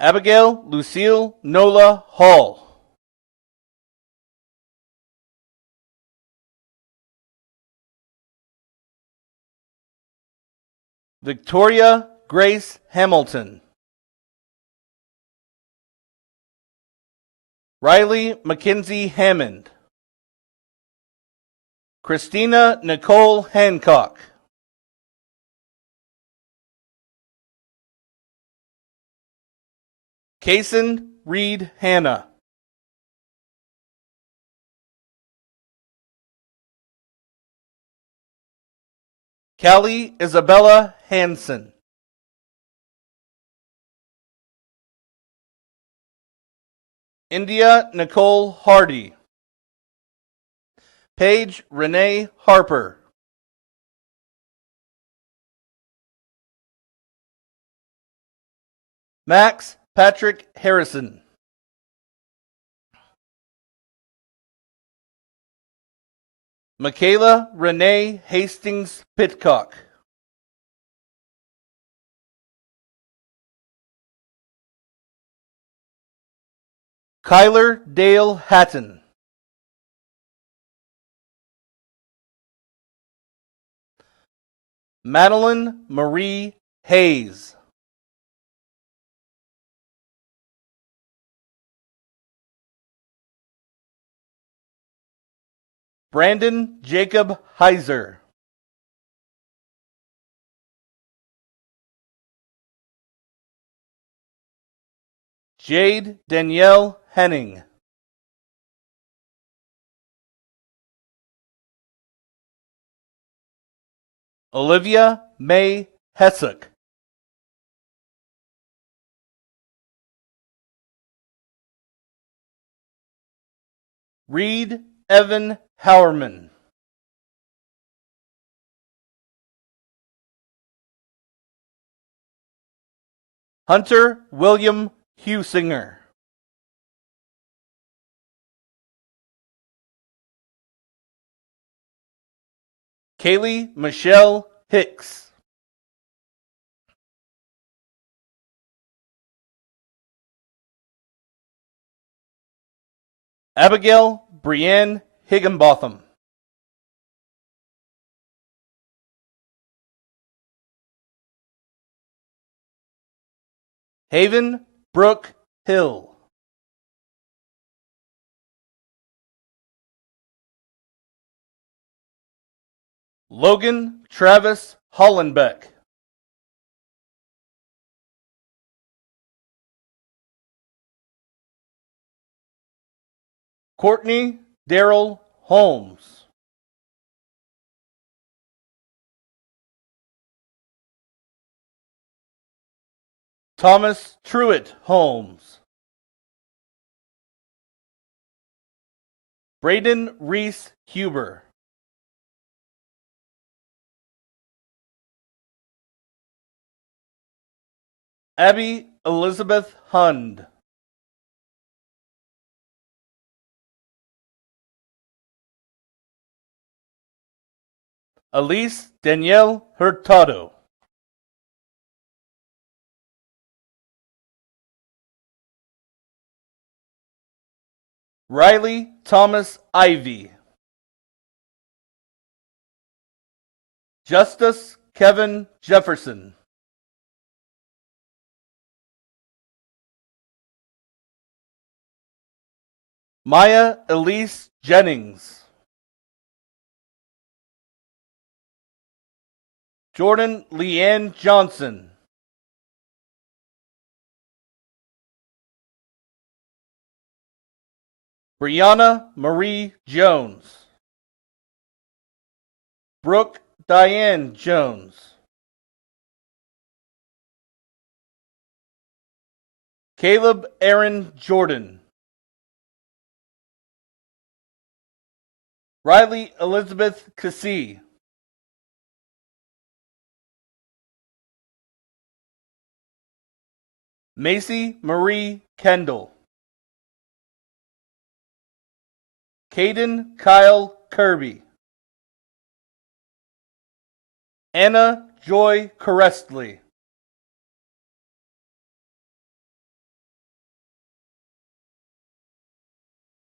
Abigail Lucille Nola Hall. Victoria Grace Hamilton. Riley Mackenzie Hammond. Christina Nicole Hancock. Kaysen Reed Hanna. Callie Isabella Hansen. India Nicole Hardy. Paige Renee Harper. Max Patrick Harrison. Michaela Renee Hastings Pitcock. Kyler Dale Hatton. Madeline Marie Hayes. Brandon Jacob Heiser. Jade Danielle Henning. Olivia May Hessock. Reed Evan Howerman. Hunter William Husinger. Kaylee Michelle Hicks. Abigail Brienne Higginbotham. Haven Brooke Hill. Logan Travis Hollenbeck. Courtney Darrell Holmes. Thomas Truitt Holmes. Braden Reese Huber. Abby Elizabeth Hund. Elise Danielle Hurtado. Riley Thomas Ivy. Justice Kevin Jefferson. Maya Elise Jennings. Jordan Leanne Johnson. Brianna Marie Jones. Brooke Diane Jones. Caleb Aaron Jordan. Riley Elizabeth Cassee. Macy Marie Kendall. Caden Kyle Kirby. Anna Joy Corestly.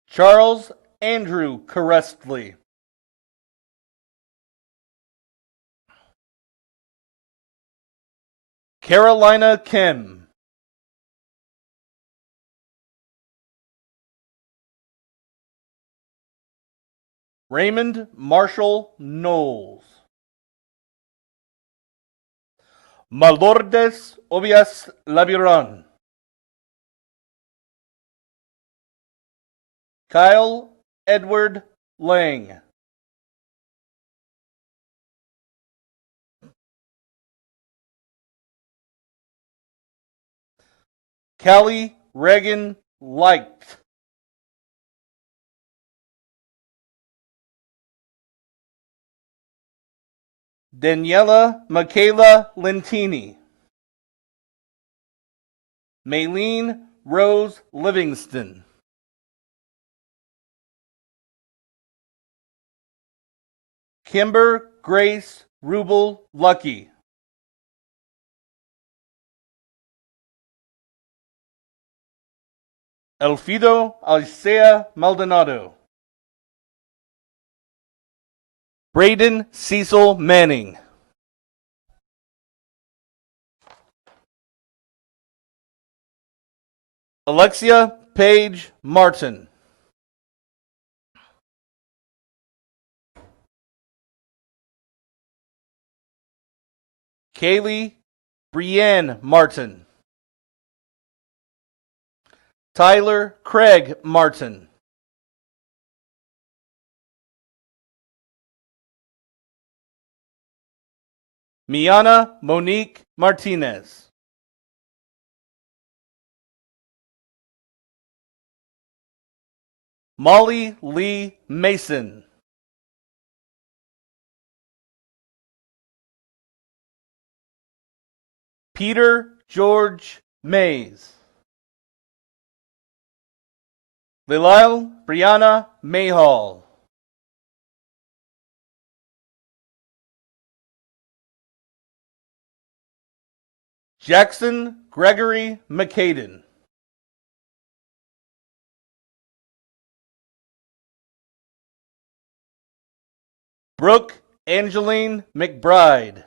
Charles Andrew Corestly. Carolina Kim. Raymond Marshall Knowles. Malordes Obias Labiran. Kyle Edward Lang. Callie Reagan Light. Daniela Michaela Lentini. Maylene Rose Livingston. Kimber Grace Rubel Lucky. Elfido Alcea Maldonado. Braden Cecil Manning. Alexia Paige Martin. Kaylee Brienne Martin. Tyler Craig Martin. Miana Monique Martinez. Molly Lee Mason. Peter George Mays. Lilyle Brianna Mayhall. Jackson Gregory McCaden. Brooke Angeline McBride.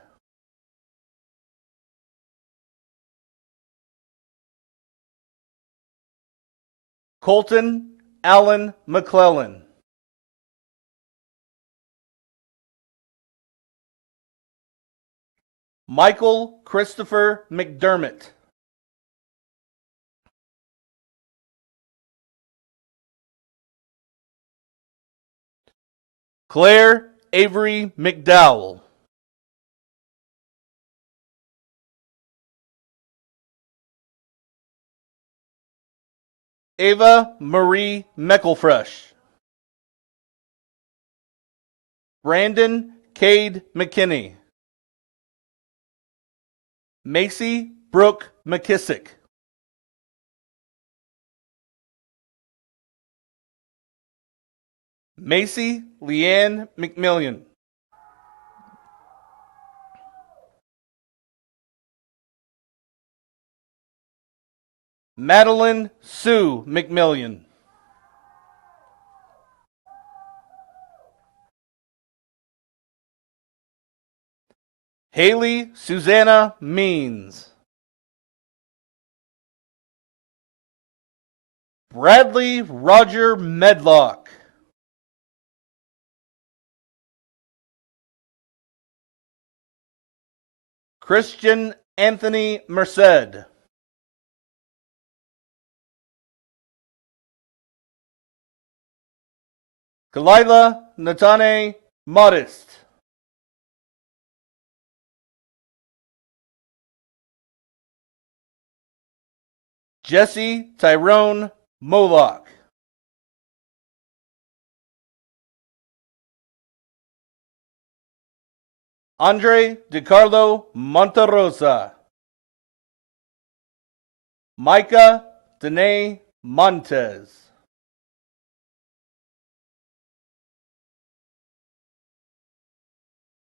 Colton Allen McClellan. Michael Christopher McDermott. Claire Avery McDowell. Ava Marie Meckelfresh. Brandon Cade McKinney. Macy Brooke McKissick. Macy Leanne McMillian. Madeline Sue McMillian. Haley Susanna Means. Bradley Roger Medlock. Christian Anthony Merced. Kalila Natane Modest. Jesse Tyrone Moloch. Andre DiCarlo Monterosa. Micah Danae Montez.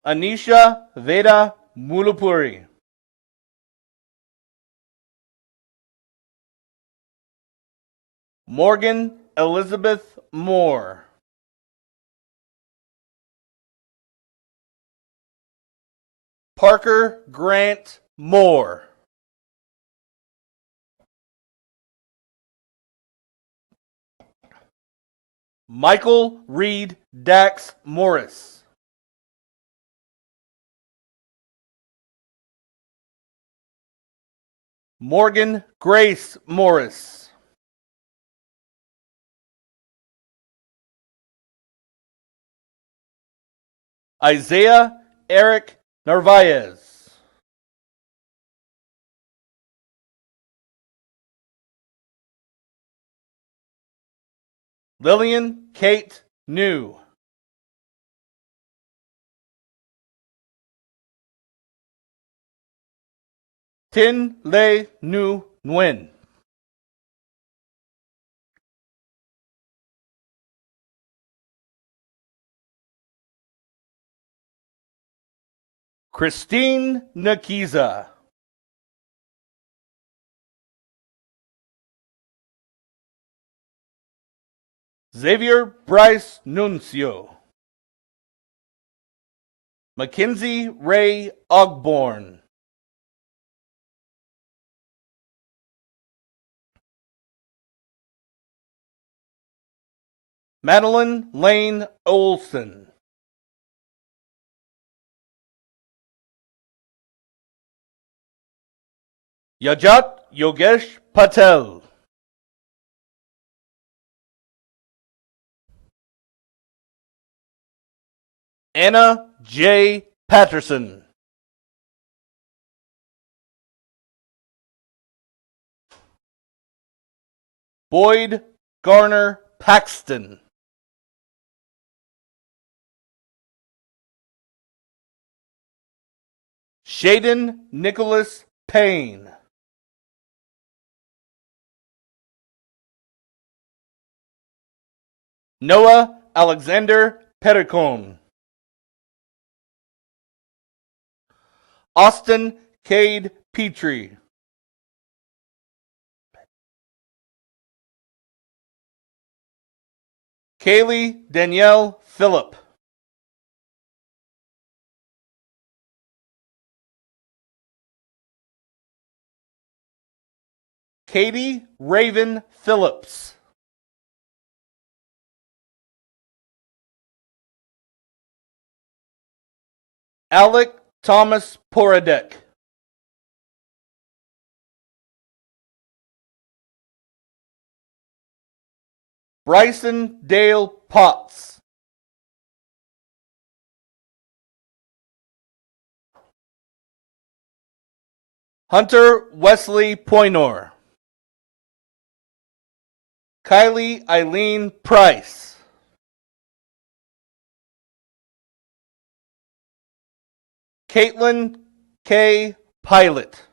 Anisha Veda Mulupuri. Morgan Elizabeth Moore. Parker Grant Moore. Michael Reed Dax Morris. Morgan Grace Morris. Isaiah Eric Narvaez. Lillian Kate New. Tin Lei Nu Nguyen. Christine Nakiza. Xavier Bryce Nuncio. Mackenzie Ray Ogborn. Madeline Lane Olson. Yajat Yogesh Patel. Anna J. Patterson. Boyd Garner Paxton. Shaden Nicholas Payne. Noah Alexander Pericone. Austin Cade Petrie. Kaylee Danielle Phillip. Katie Raven Phillips. Alec Thomas Poradek. Bryson Dale Potts. Hunter Wesley Poynor. Kylie Eileen Price. Caitlin K. Pilot.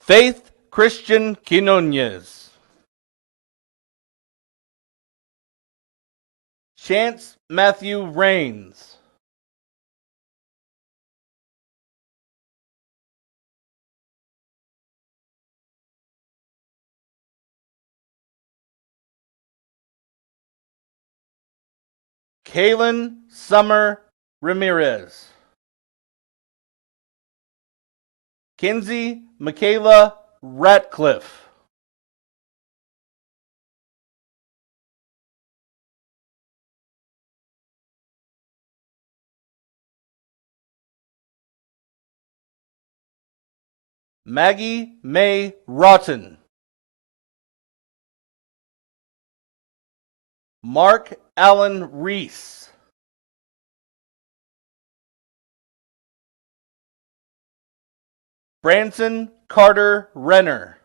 Faith Christian Quinones. Chance Matthew Rains. Kaylin Summer Ramirez. Kinsey Michaela Ratcliffe. Maggie May Rotten. Mark Allen Reese. Branson Carter Renner.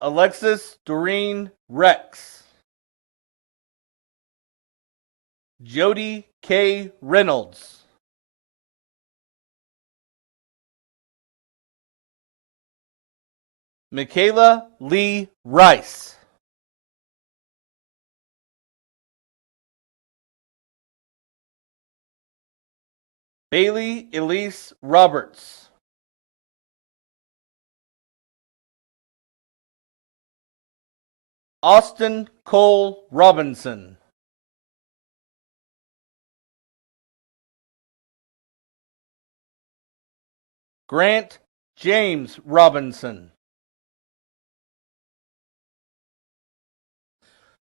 Alexis Doreen Rex. Jody K. Reynolds. Michaela Lee Rice. Bailey Elise Roberts. Austin Cole Robinson. Grant James Robinson.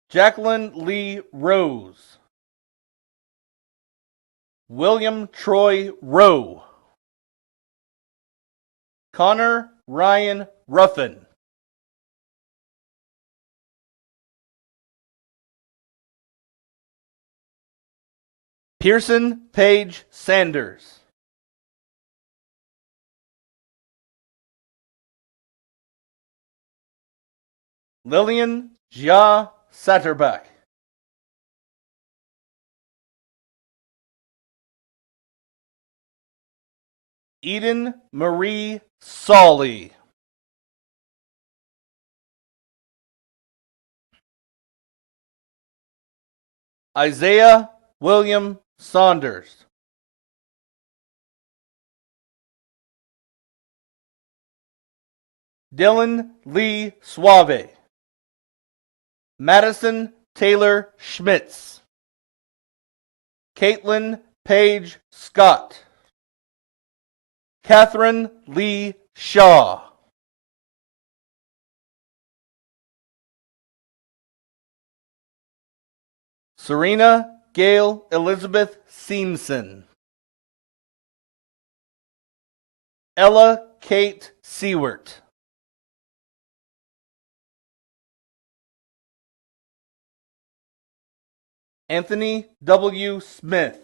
Jacqueline Lee Rose. William Troy Rowe. Connor Ryan Ruffin. Pearson Page Sanders. Lillian Ja Satterbach. Eden Marie Sawley. Isaiah William Saunders. Dylan Lee Suave. Madison Taylor Schmitz. Caitlin Paige Scott. Catherine Lee Shaw. Serena Gail Elizabeth Seamson. Ella Kate Seward. Anthony W. Smith.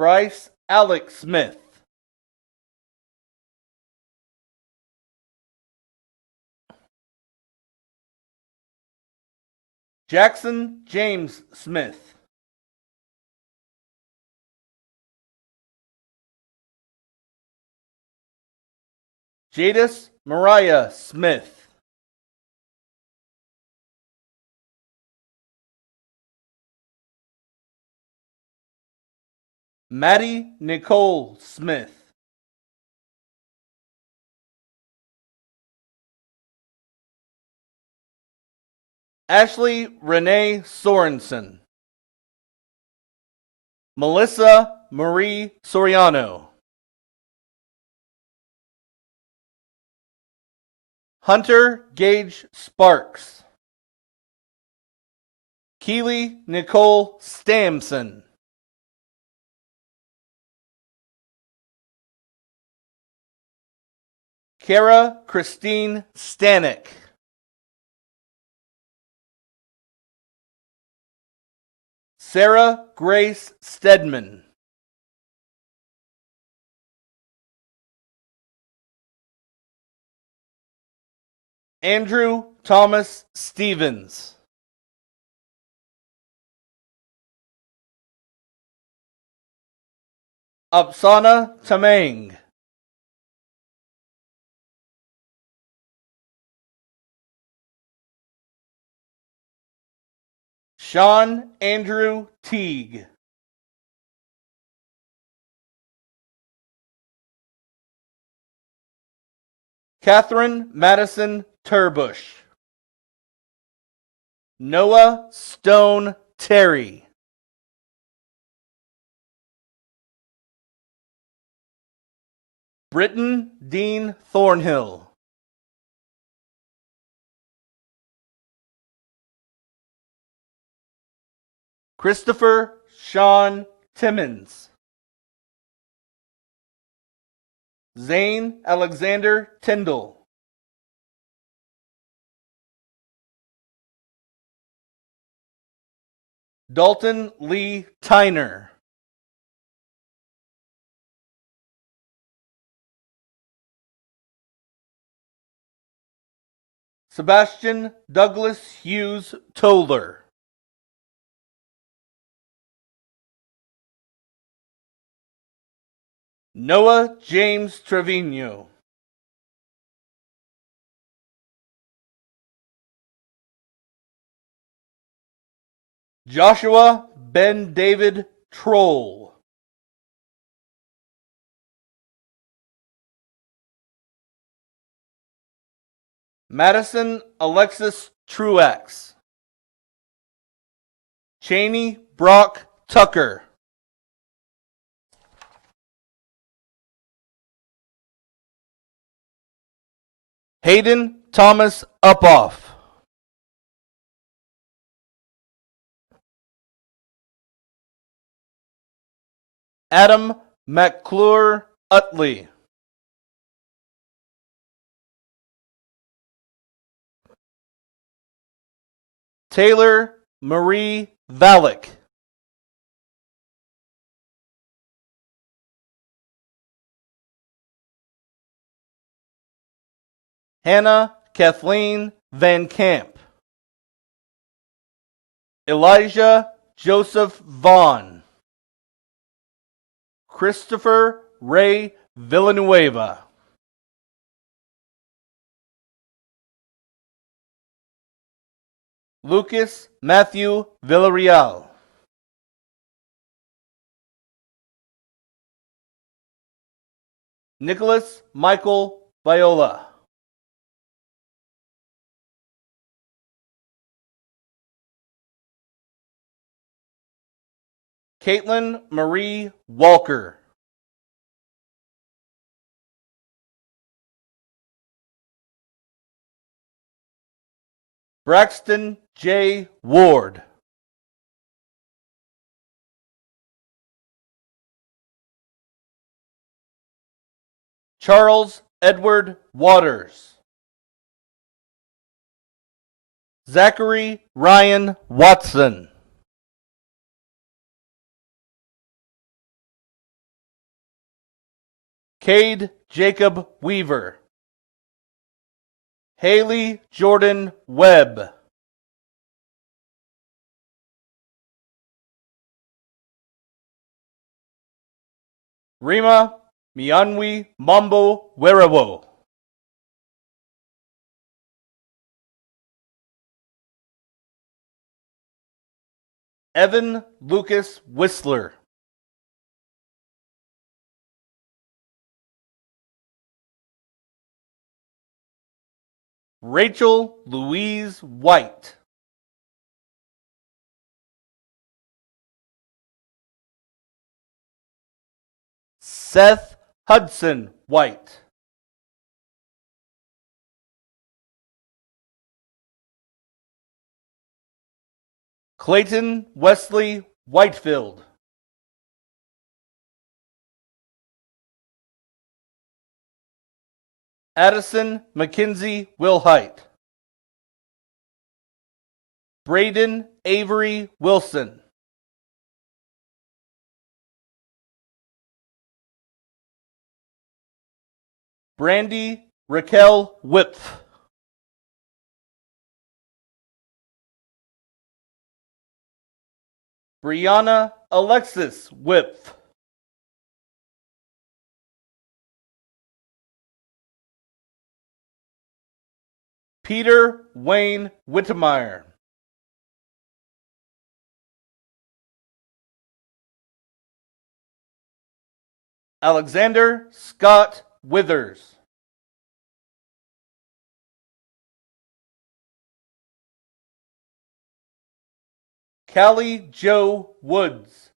Bryce Alex Smith. Jackson James Smith. Jadis Mariah Smith. Maddie Nicole Smith. Ashley Renee Sorensen. Melissa Marie Soriano. Hunter Gage Sparks. Keely Nicole Stamson. Kara Christine Stanek. Sarah Grace Stedman. Andrew Thomas Stevens. Apsana Tamang. Sean Andrew Teague. Catherine Madison Turbush. Noah Stone Terry. Britton Dean Thornhill. Christopher Sean Timmons. Zane Alexander Tyndall. Dalton Lee Tyner. Sebastian Douglas Hughes Toller. Noah James Trevino. Joshua Ben David Troll. Madison Alexis Truax. Cheney Brock Tucker. Hayden Thomas Upoff. Adam McClure Utley. Taylor Marie Valek. Hannah Kathleen Van Camp. Elijah Joseph Vaughn. Christopher Ray Villanueva. Lucas Matthew Villarreal. Nicholas Michael Viola. Caitlin Marie Walker. Braxton J. Ward. Charles Edward Waters. Zachary Ryan Watson. Cade Jacob Weaver. Haley Jordan Webb. Rima Mianwi Mambo Werewo. Evan Lucas Whistler. Rachel Louise White. Seth Hudson White. Clayton Wesley Whitefield. Addison Mackenzie Wilhite. Braden Avery Wilson. Brandy Raquel Whipf. Brianna Alexis Whipf. Peter Wayne Whittemire. Alexander Scott Withers. Callie Joe Woods.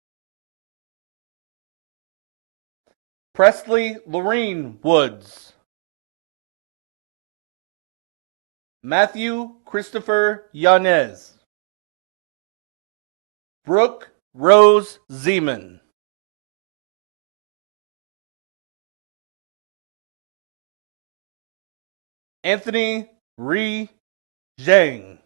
Presley Lorene Woods. Matthew Christopher Yanez. Brooke Rose Zeman. Anthony Ri Zhang.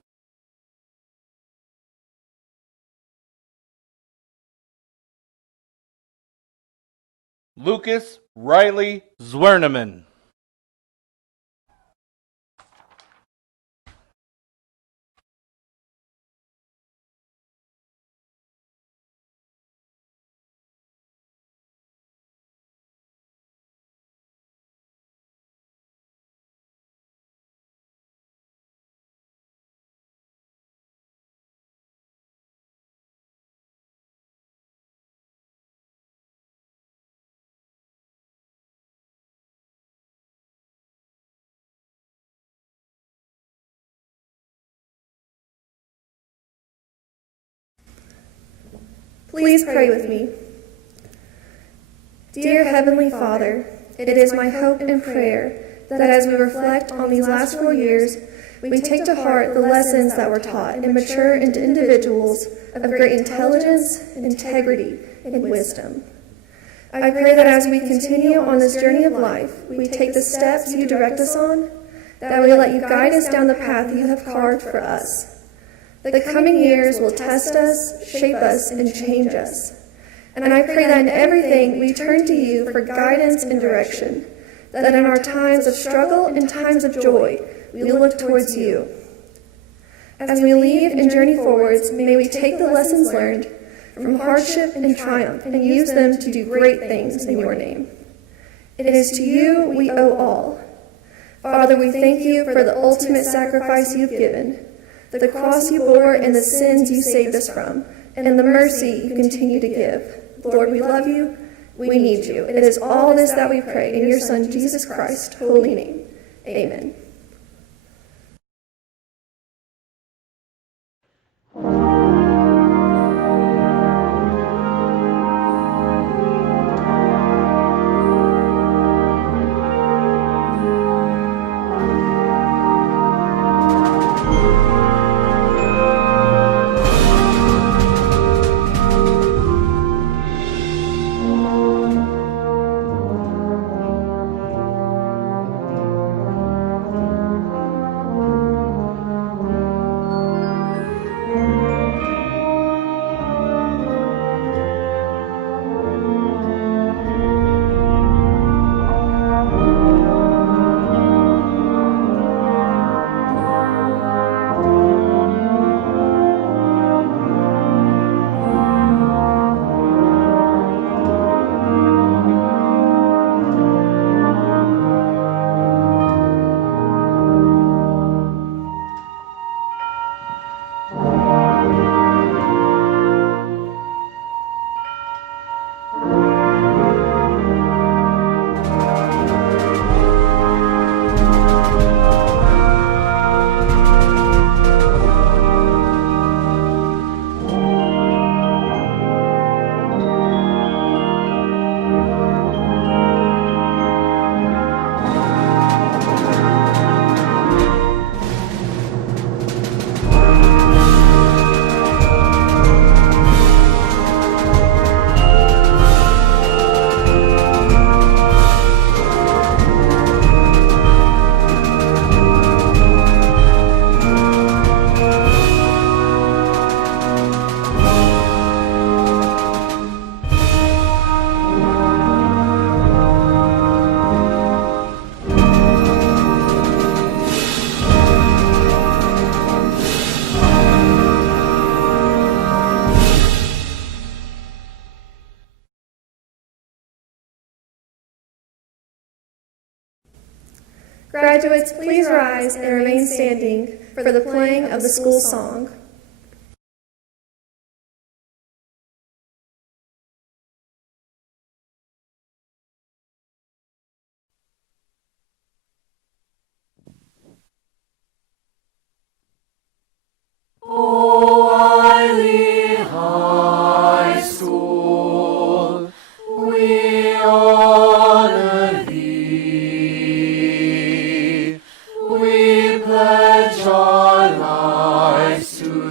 Lucas Riley Zwerneman. Please pray with me. Dear Heavenly Father, it is my hope and prayer that as we reflect on these last 4 years, we take to heart the lessons that were taught and mature into individuals of great intelligence, integrity, and wisdom. I pray that as we continue on this journey of life, we take the steps you direct us on, that we let you guide us down the path you have carved for us. The coming years will test us, shape us, and change us. And I pray that in everything we turn to you for guidance and direction, that in our times of struggle and times of joy, we look towards you. As we leave and journey forwards, may we take the lessons learned from hardship and triumph and use them to do great things in your name. It is to you we owe all. Father, we thank you for the ultimate sacrifice you've given, the cross you bore and the sins you saved us from, and the mercy you continue to give. Lord, we love you. We need you. It is all this that we pray in your Son, Jesus Christ's holy name. Amen. Graduates, please rise and remain standing for the playing of the school song. Wylie High School, we honor thee. We pledge our lives to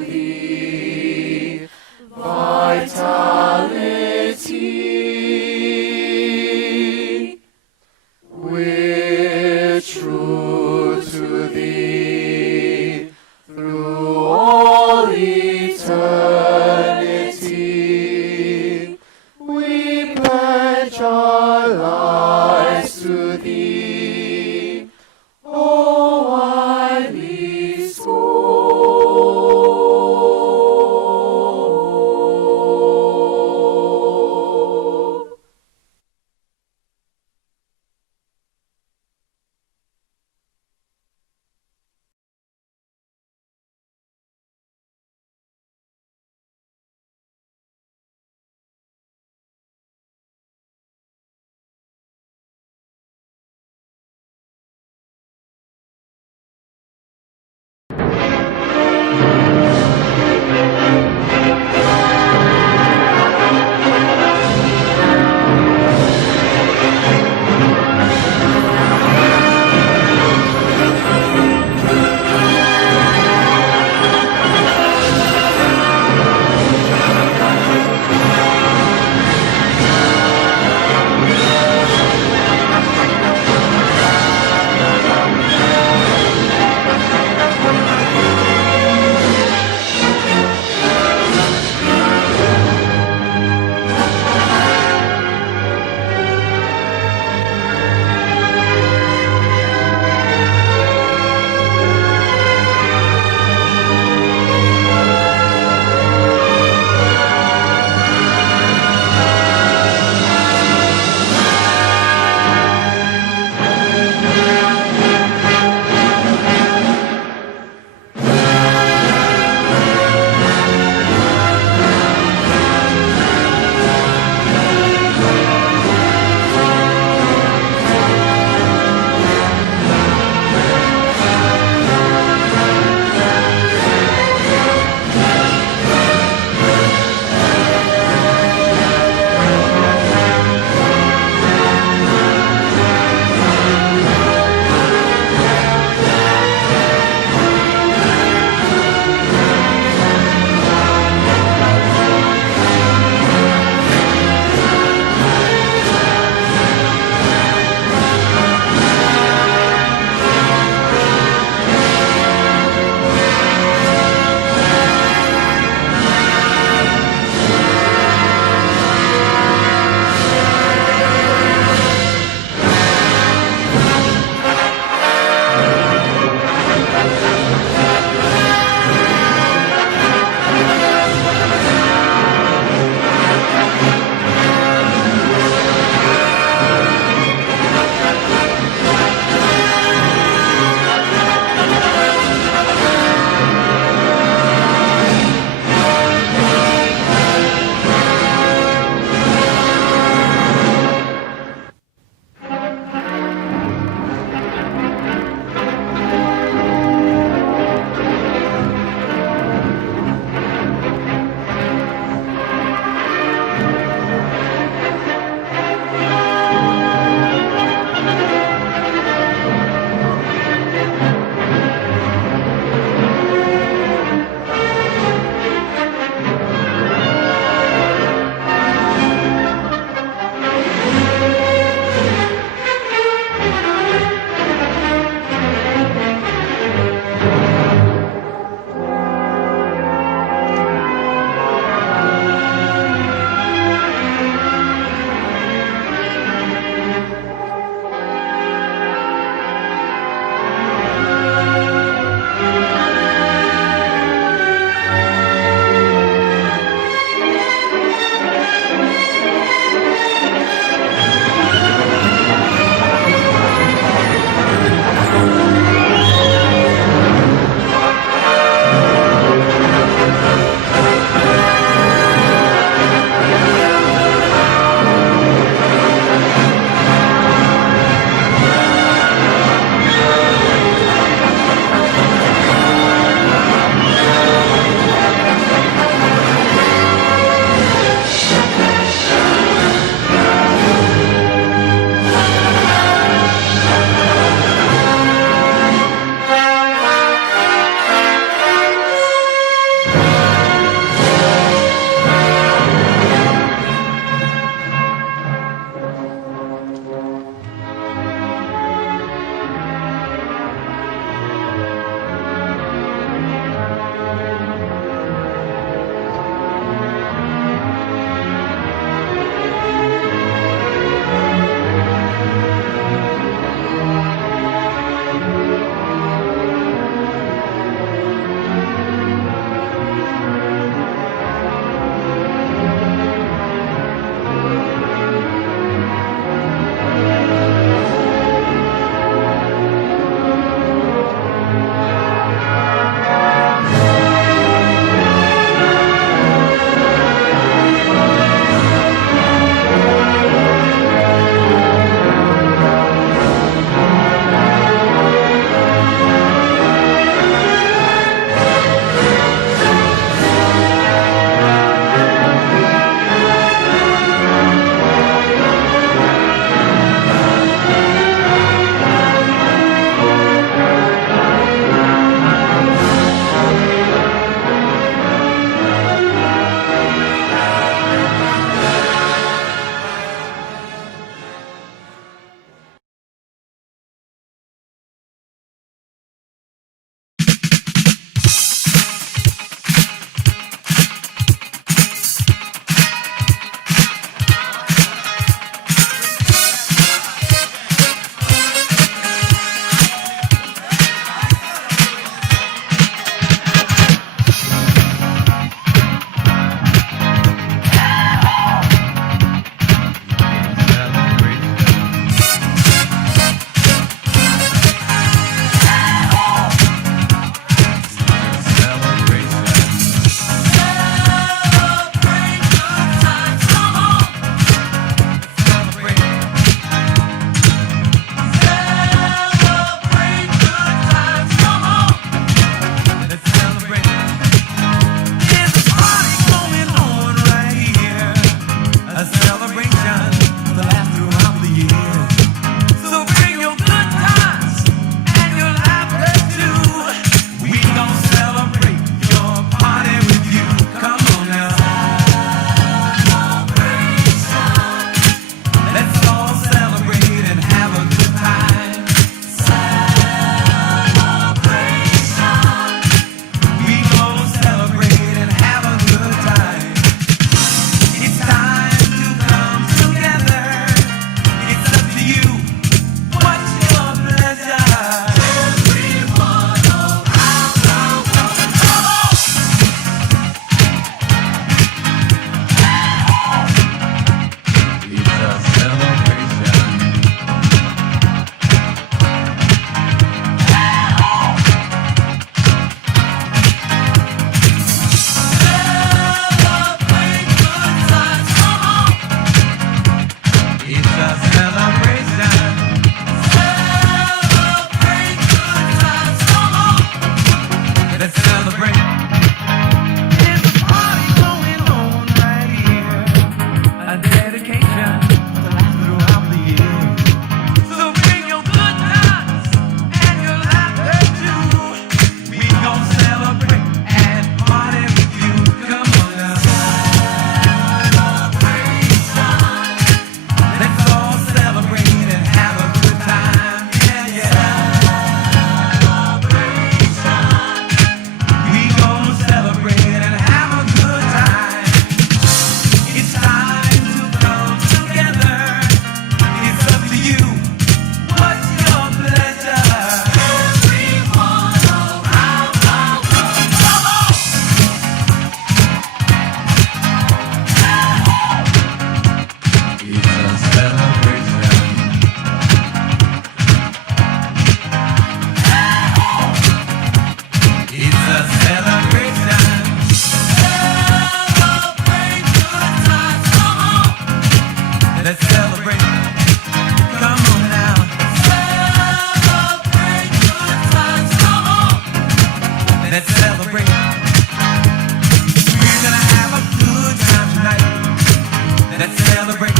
celebrate.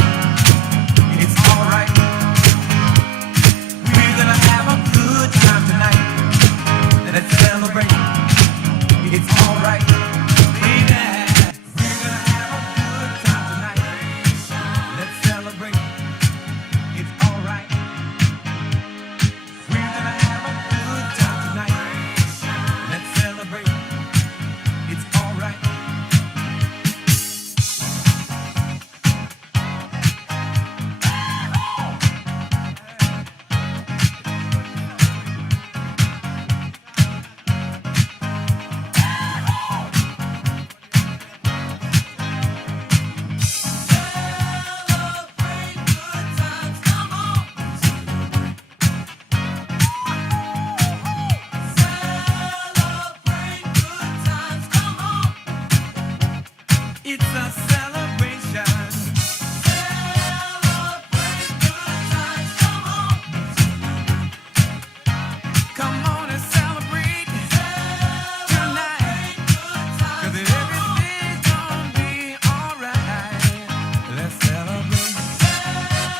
It's alright. We're gonna have a good time tonight. Let's celebrate. It's alright. Baby, we're gonna have a good time tonight. Let's celebrate. It's alright. We're gonna have a good time tonight. Let's celebrate. It's alright. It's a celebration. Celebrate good times, come on. Come on and celebrate tonight. 'Cause everything's gonna be alright. Let's celebrate.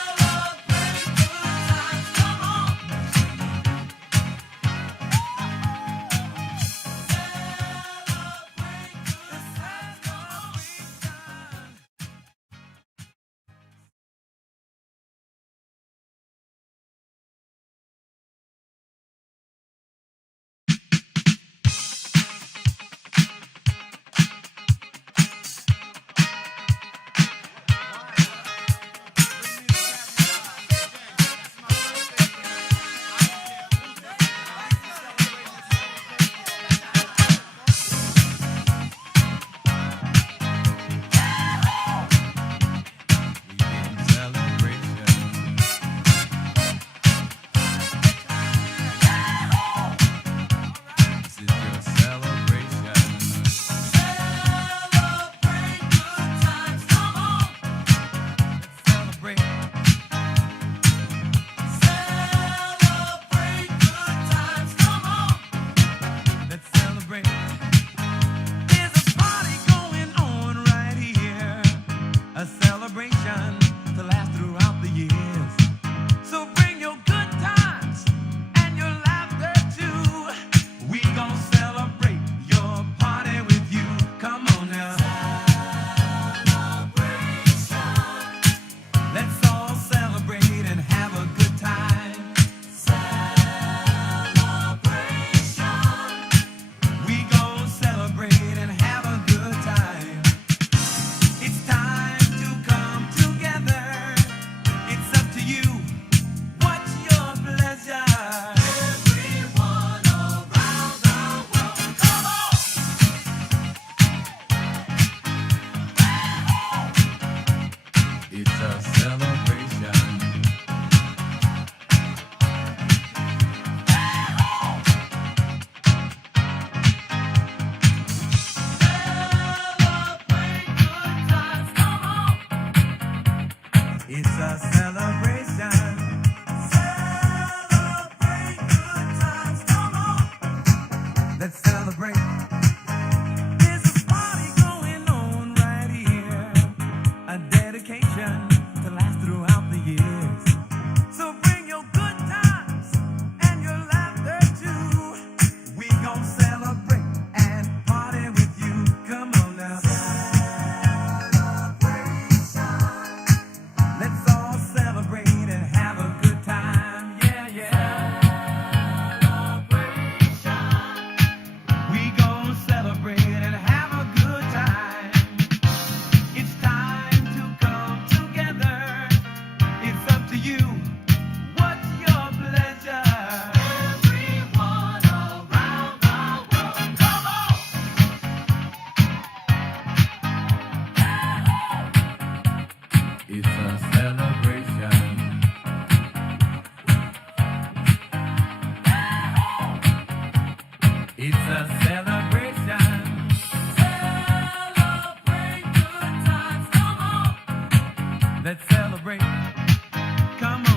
Celebrate good times, come on. There's a party going on right here, a celebration to last throughout the years. So bring your good times and your laughter too. We gon' celebrate your party with you. Come on now. Celebration. Let's all celebrate and have a good time. Celebration. We gon' celebrate and have a good time. It's time to come together. It's up to you. What's your pleasure? Everyone around the world, come on. It's a celebration. Celebrate good times, come on. It's a celebration. Celebrate good times, come on. Let's celebrate. There's a party going on right here, a dedication to last throughout the years. So bring your good times and your laughter too. We gon' celebrate and party with you. Come on now. Let's all celebrate and have a good time. Yeah, yeah. We gon' celebrate and have a good time. It's time to come together. It's up to you. What's your pleasure? Everyone around the world, come on. It's a celebration. It's a celebration. Celebrate good times, come on. Let's celebrate. Come on.